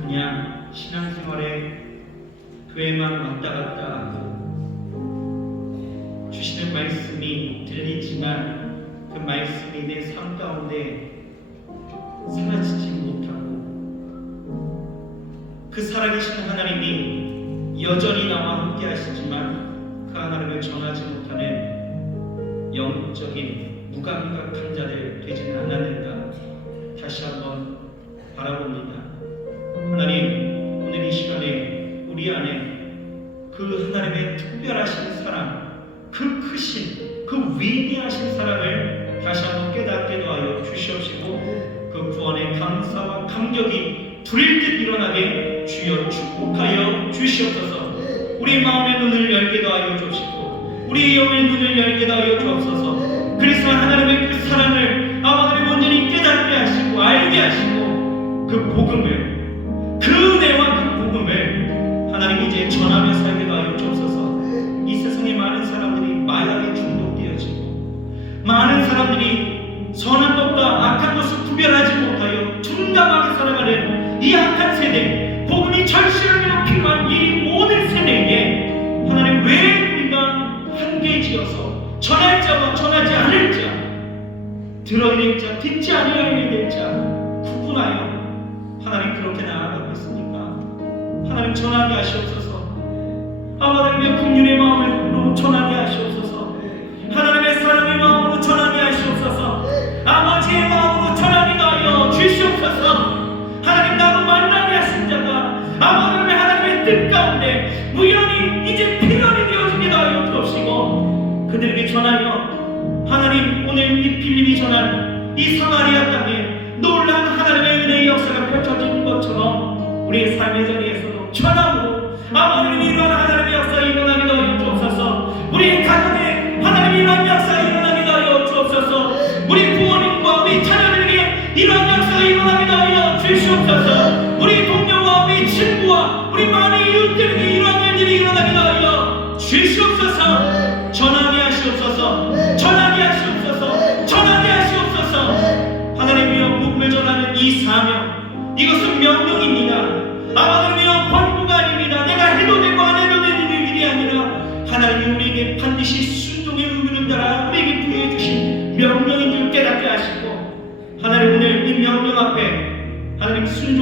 그냥 신앙생활에 교회만 왔다 갔다 하고 주시는 말씀이 들리지만 그 말씀이 내 삶 가운데 사라지지 못하고 그 살아계신 하나님이 여전히 나와 함께 하시지만 그 하나님을 전하지 못하는 영적인 무감각한 자들 되지는 않았는가 다시 한번 바라봅니다. 하나님, 오늘 이 시간에 우리 안에 그 하나님의 특별하신 사랑, 그 크신, 그 위대하신 사랑을 다시 한번 깨닫게 하여 주시옵시고 그 구원의 감사와 감격이 불일 듯 일어나게 주여 축복하여 주시옵소서. 우리 마음의 눈을 열게 하여 주옵시고 우리 영의 눈을 열게 하여 주옵소서. 그리스도 하나님의 그 사랑을 하나님 온전히 깨닫게 하시고 알게 하시고 그 복음을, 그 은혜와 그 복음을 하나님 이제 전하며 살게 하여 주옵소서. 이 세상에 많은 사람들이 마약에 중독되어지고 많은 사람들이 선한 것과 악한 것을 구별하지 못하여 둔감하게 살아가는 이 악한 세대, 복음이 절실하게 필요한 이 모든 세대에 하나님 왜 우리가 한계지어서 전할 자와 전하지 않을 자, 들어야 될 자, 듣지 아니어야 될 자 구분하여 하나님 그렇게 나아가고 있습니까? 하나님 전하게 하시옵소서. 하나님의 긍휼의 마음으로 전하게 하시옵소서. 하나님의 사랑의 마음으로 전하게 하시옵소서. 아버지의 마음으로 전하게 하여 주시옵소서. 하나님, 나로 만나게 하신 자가 아버지의 하나님의 뜻 가운데 우연히 이제 필연이 되어지게 하여 주옵시고 그들에게 전하여 하나님, 오늘 이 빌립이 전한 이 사마리아 땅에 놀라운 하나님의 은혜의 역사가 펼쳐진 것처럼 우리의 삶의 자리에서도 전함으로 아버지는 이러한 하나님의 역사가 일어나게 하여 주옵소서. 우리의 가정에 하나님이 이러한 역사가 일어나게 하여 주옵소서. 우리 부모님과 우리 자녀들에게 이러한 역사가 일어나게 하여 주시옵소서. 우리 동료와 우리 친구와 우리 많은 이웃들에게 이러한 일들이 일어나게 하여 주시옵소서. 전하게 하시옵소서. 전하게 하시옵소서. 전하게 하시옵소서. 하나님이여, 복음을 전하는 이 사명, 이것은 명령입니다.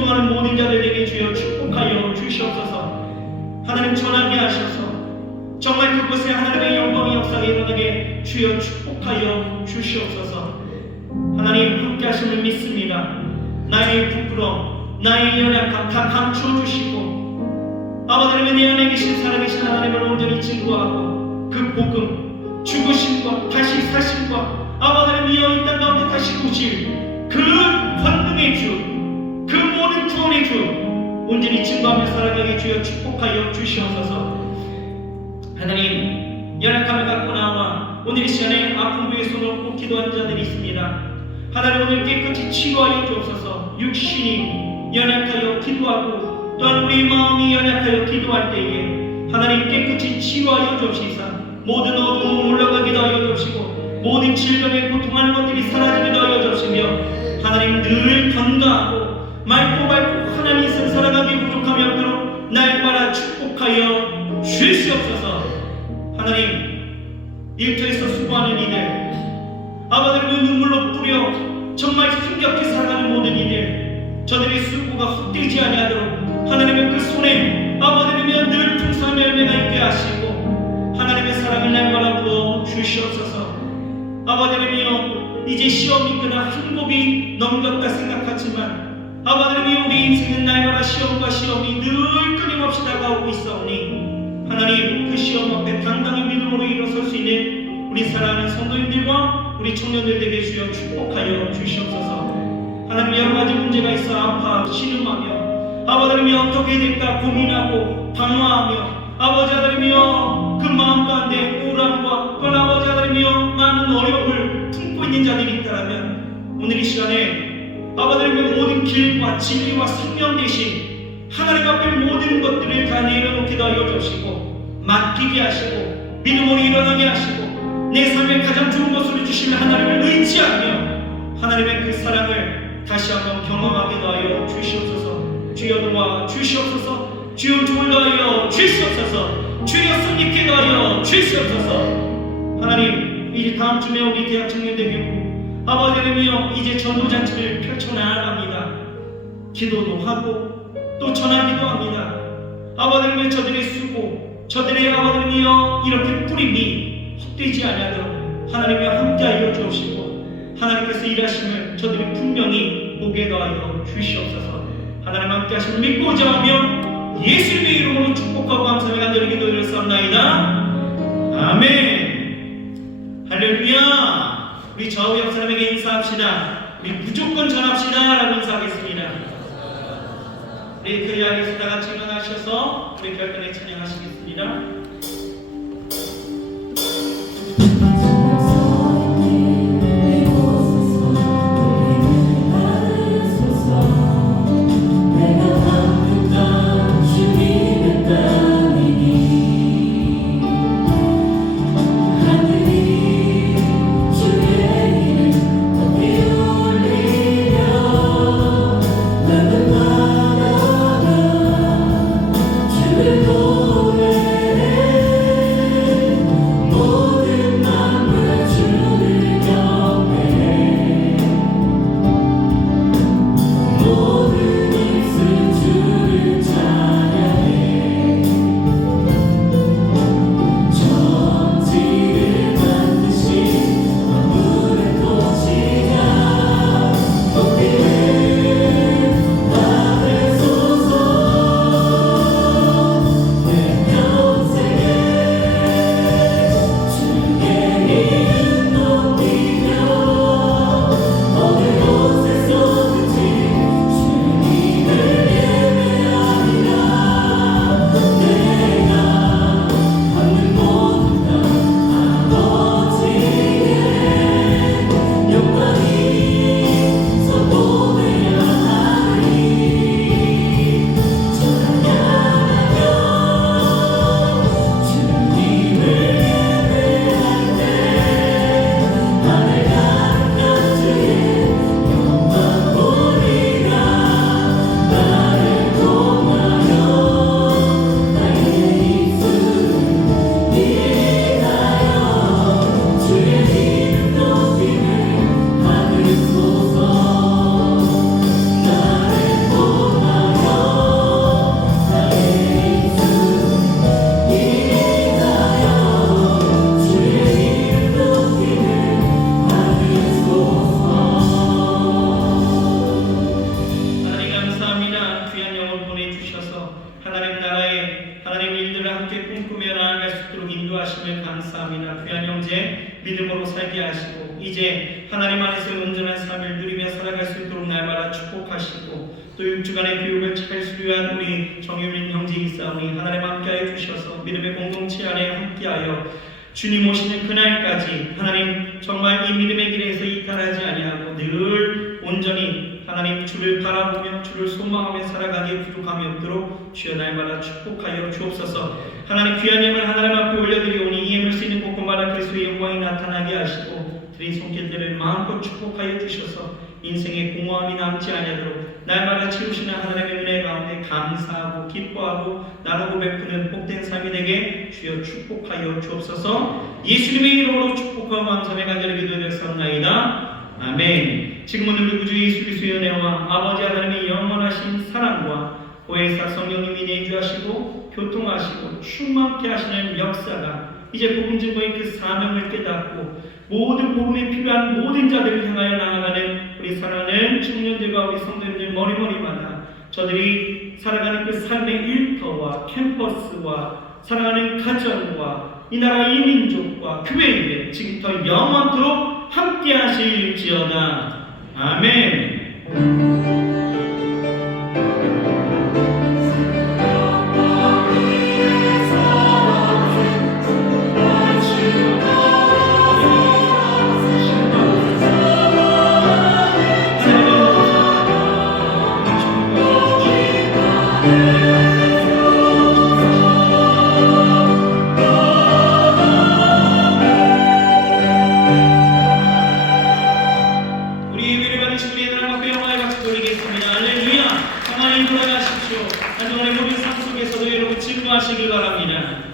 순종하는 모든 자들에게 주여 축복하여 주시옵소서. 하나님 전하게 하셔서 정말 그곳에 하나님의 영광의 역사가 일어나게 주여 축복하여 주시옵소서. 하나님 함께 하심을 믿습니다. 나의 부끄러움, 나의 연약함 다 감추어 주시고 아버지 하나님 내 안에 계신 살아계신 하나님을 온전히 증거하고 그 복음, 죽으심과 다시 사심과 아버지 하나님이여 이 땅 가운데 다시 오실 그 권능의 주, 그 모든 구원의 주 온전히 증거하며 살아가게 주여 축복하여 주시옵소서. 하나님 연약함을 갖고 나와 오늘 이 시간에 아픈 부에 손을 얹고 기도하는 자들이 있습니다. 하나님 오늘 깨끗이 치유하여 주옵소서. 육신이 연약하여 기도하고 또한 우리 마음이 연약하여 기도할 때에 하나님 깨끗이 치유하여 주옵시사 모든 어두움 물러가기도 하여 주옵시고 모든 질병에 고통하는 것들이 사라지기도 하여 주옵시며 하나님 늘 건강하고 맑고 하나님 인생 살아가기 부족함이 없도록 날마다 축복하여 주시옵소서. 하나님 일터에서 수고하는 이들 아버지의 눈물로 뿌려 정말 힘겹게 살아가는 모든 이들 저들의 수고가 헛되지 아니하도록 하나님의 그 손에 아버지님이여 늘 풍성한 열매가 있게 하시고 하나님의 사랑을 날마다 부어 주시옵소서. 아버지님이여 이제 시험이 그나 한 곱이 넘겼다 생각하지만 아버지님이여 우리 인생은 날마다 시험과 시험이 늘 끊임없이 다가오고 있사오니 하나님 그 시험 앞에 당당히 믿음으로 일어설 수 있는 우리 사랑하는 성도님들과 우리 청년들 되게 주여 축복하여 주시옵소서. 하나님 여러가지 문제가 있어 아파 신음하며 아버지 하나님이 어떻게 될까 고민하고 방황하며 아버지 하나님이여 그 마음 가운데 우울함과 또 아버지 하나님이여 많은 어려움을 품고 있는 자들이 있다면 오늘 이 시간에 아버지 하나님의 모든 길과 진리와 생명 대신 하나님 앞에 모든 것들을 다 내려놓기도 하여 주시고 맡기게 하시고 믿음으로 일어나게 하시고 내 삶의 가장 좋은 것으로 주실 하나님을 의지하며 하나님의 그 사랑을 다시 한번 경험하기도 하여 주시옵소서. 주여 도와 주시옵소서. 주여 졸라 하여 주시옵소서. 주여 승리케 하여 주시옵소서. 하나님 이제 다음 주에 우리 대학 청년대교 아버지 하나님이여 이제 전도잔치를 펼쳐나갑니다. 기도도 하고 또 전하기도 합니다. 아버지 하나님 저들의 수고 저들의 아버지 하나님이여 이렇게 뿌림이 헛되지 아니하도록 하나님과 함께하여 주옵시고 하나님께서 일하심을 저들이 분명히 보게 하여 주시옵소서. 하나님 함께하심을 믿고자 하며 예수님의 이름으로 축복하고 감사를 간절히 기도드렸사옵나이다. 아멘. 할렐루야. 우리 좌우 옆 사람에게 인사합시다. 우리 무조건 전합시다 라고 인사하겠습니다. 우리 그 자리에서 다 같이 일어나셔서 우리 결단에 찬양하시겠습니다. 주를 노래해 귀한 영혼 보내주셔서 하나님 나라에 하나님 일들을 함께 꿈꾸며 나아갈 수 있도록 인도하심을 감사합니다. 귀한 형제 믿음으로 살게 하시고 이제 하나님 안에서 온전한 삶을 누리며 살아갈 수 있도록 날마다 축복하시고 또 6주간의 교육을 잘 수료한 우리 정유민 형제 있사오니 하나님 함께하여 주셔서 믿음의 공동체 안에 함께하여 주님 오시는 그날까지 하나님 정말 이 믿음의 길에서 이탈하지 아니하고 늘 온전히 하나님 주를 바라보며 주를 소망하며 살아가기에 부족함이 없도록 주여 날마다 축복하여 주옵소서. 하나님 귀한 예물 하나님 앞에 올려드리오니 이 예물 쓰이는 곳곳마다 그리스도의 영광이 나타나게 하시고 드린 손길들을 마음껏 축복하여 주셔서 인생의 공허함이 남지 아니하도록 날마다 채우시는 하나님의 은혜 가운데 감사하고 기뻐하고 나누고 베푸는 복된 삶이 되게 주여 축복하여 주옵소서. 예수님의 이름으로 축복하고 감사의 간절히 기도드렸사옵나이다. 아멘. 지금은 우리 구주 예수 그리스도의 은혜와 아버지 하나님의 영원하신 사랑과 보혜사 성령님이 내주하시고 교통하시고 충만케 하시는 역사가 이제 복음 증거의 그 사명을 깨닫고 모든 복음에 필요한 모든 자들을 향하여 나아가는 우리 사랑하는 청년들과 우리 성도님들 머리머리마다 저들이 살아가는 그 삶의 일터와 캠퍼스와 사랑하는 가정과 이 나라 이 민족과 교회에 지금부터 영원토록 함께 하실지어다. 아멘. 하시길 바랍니다.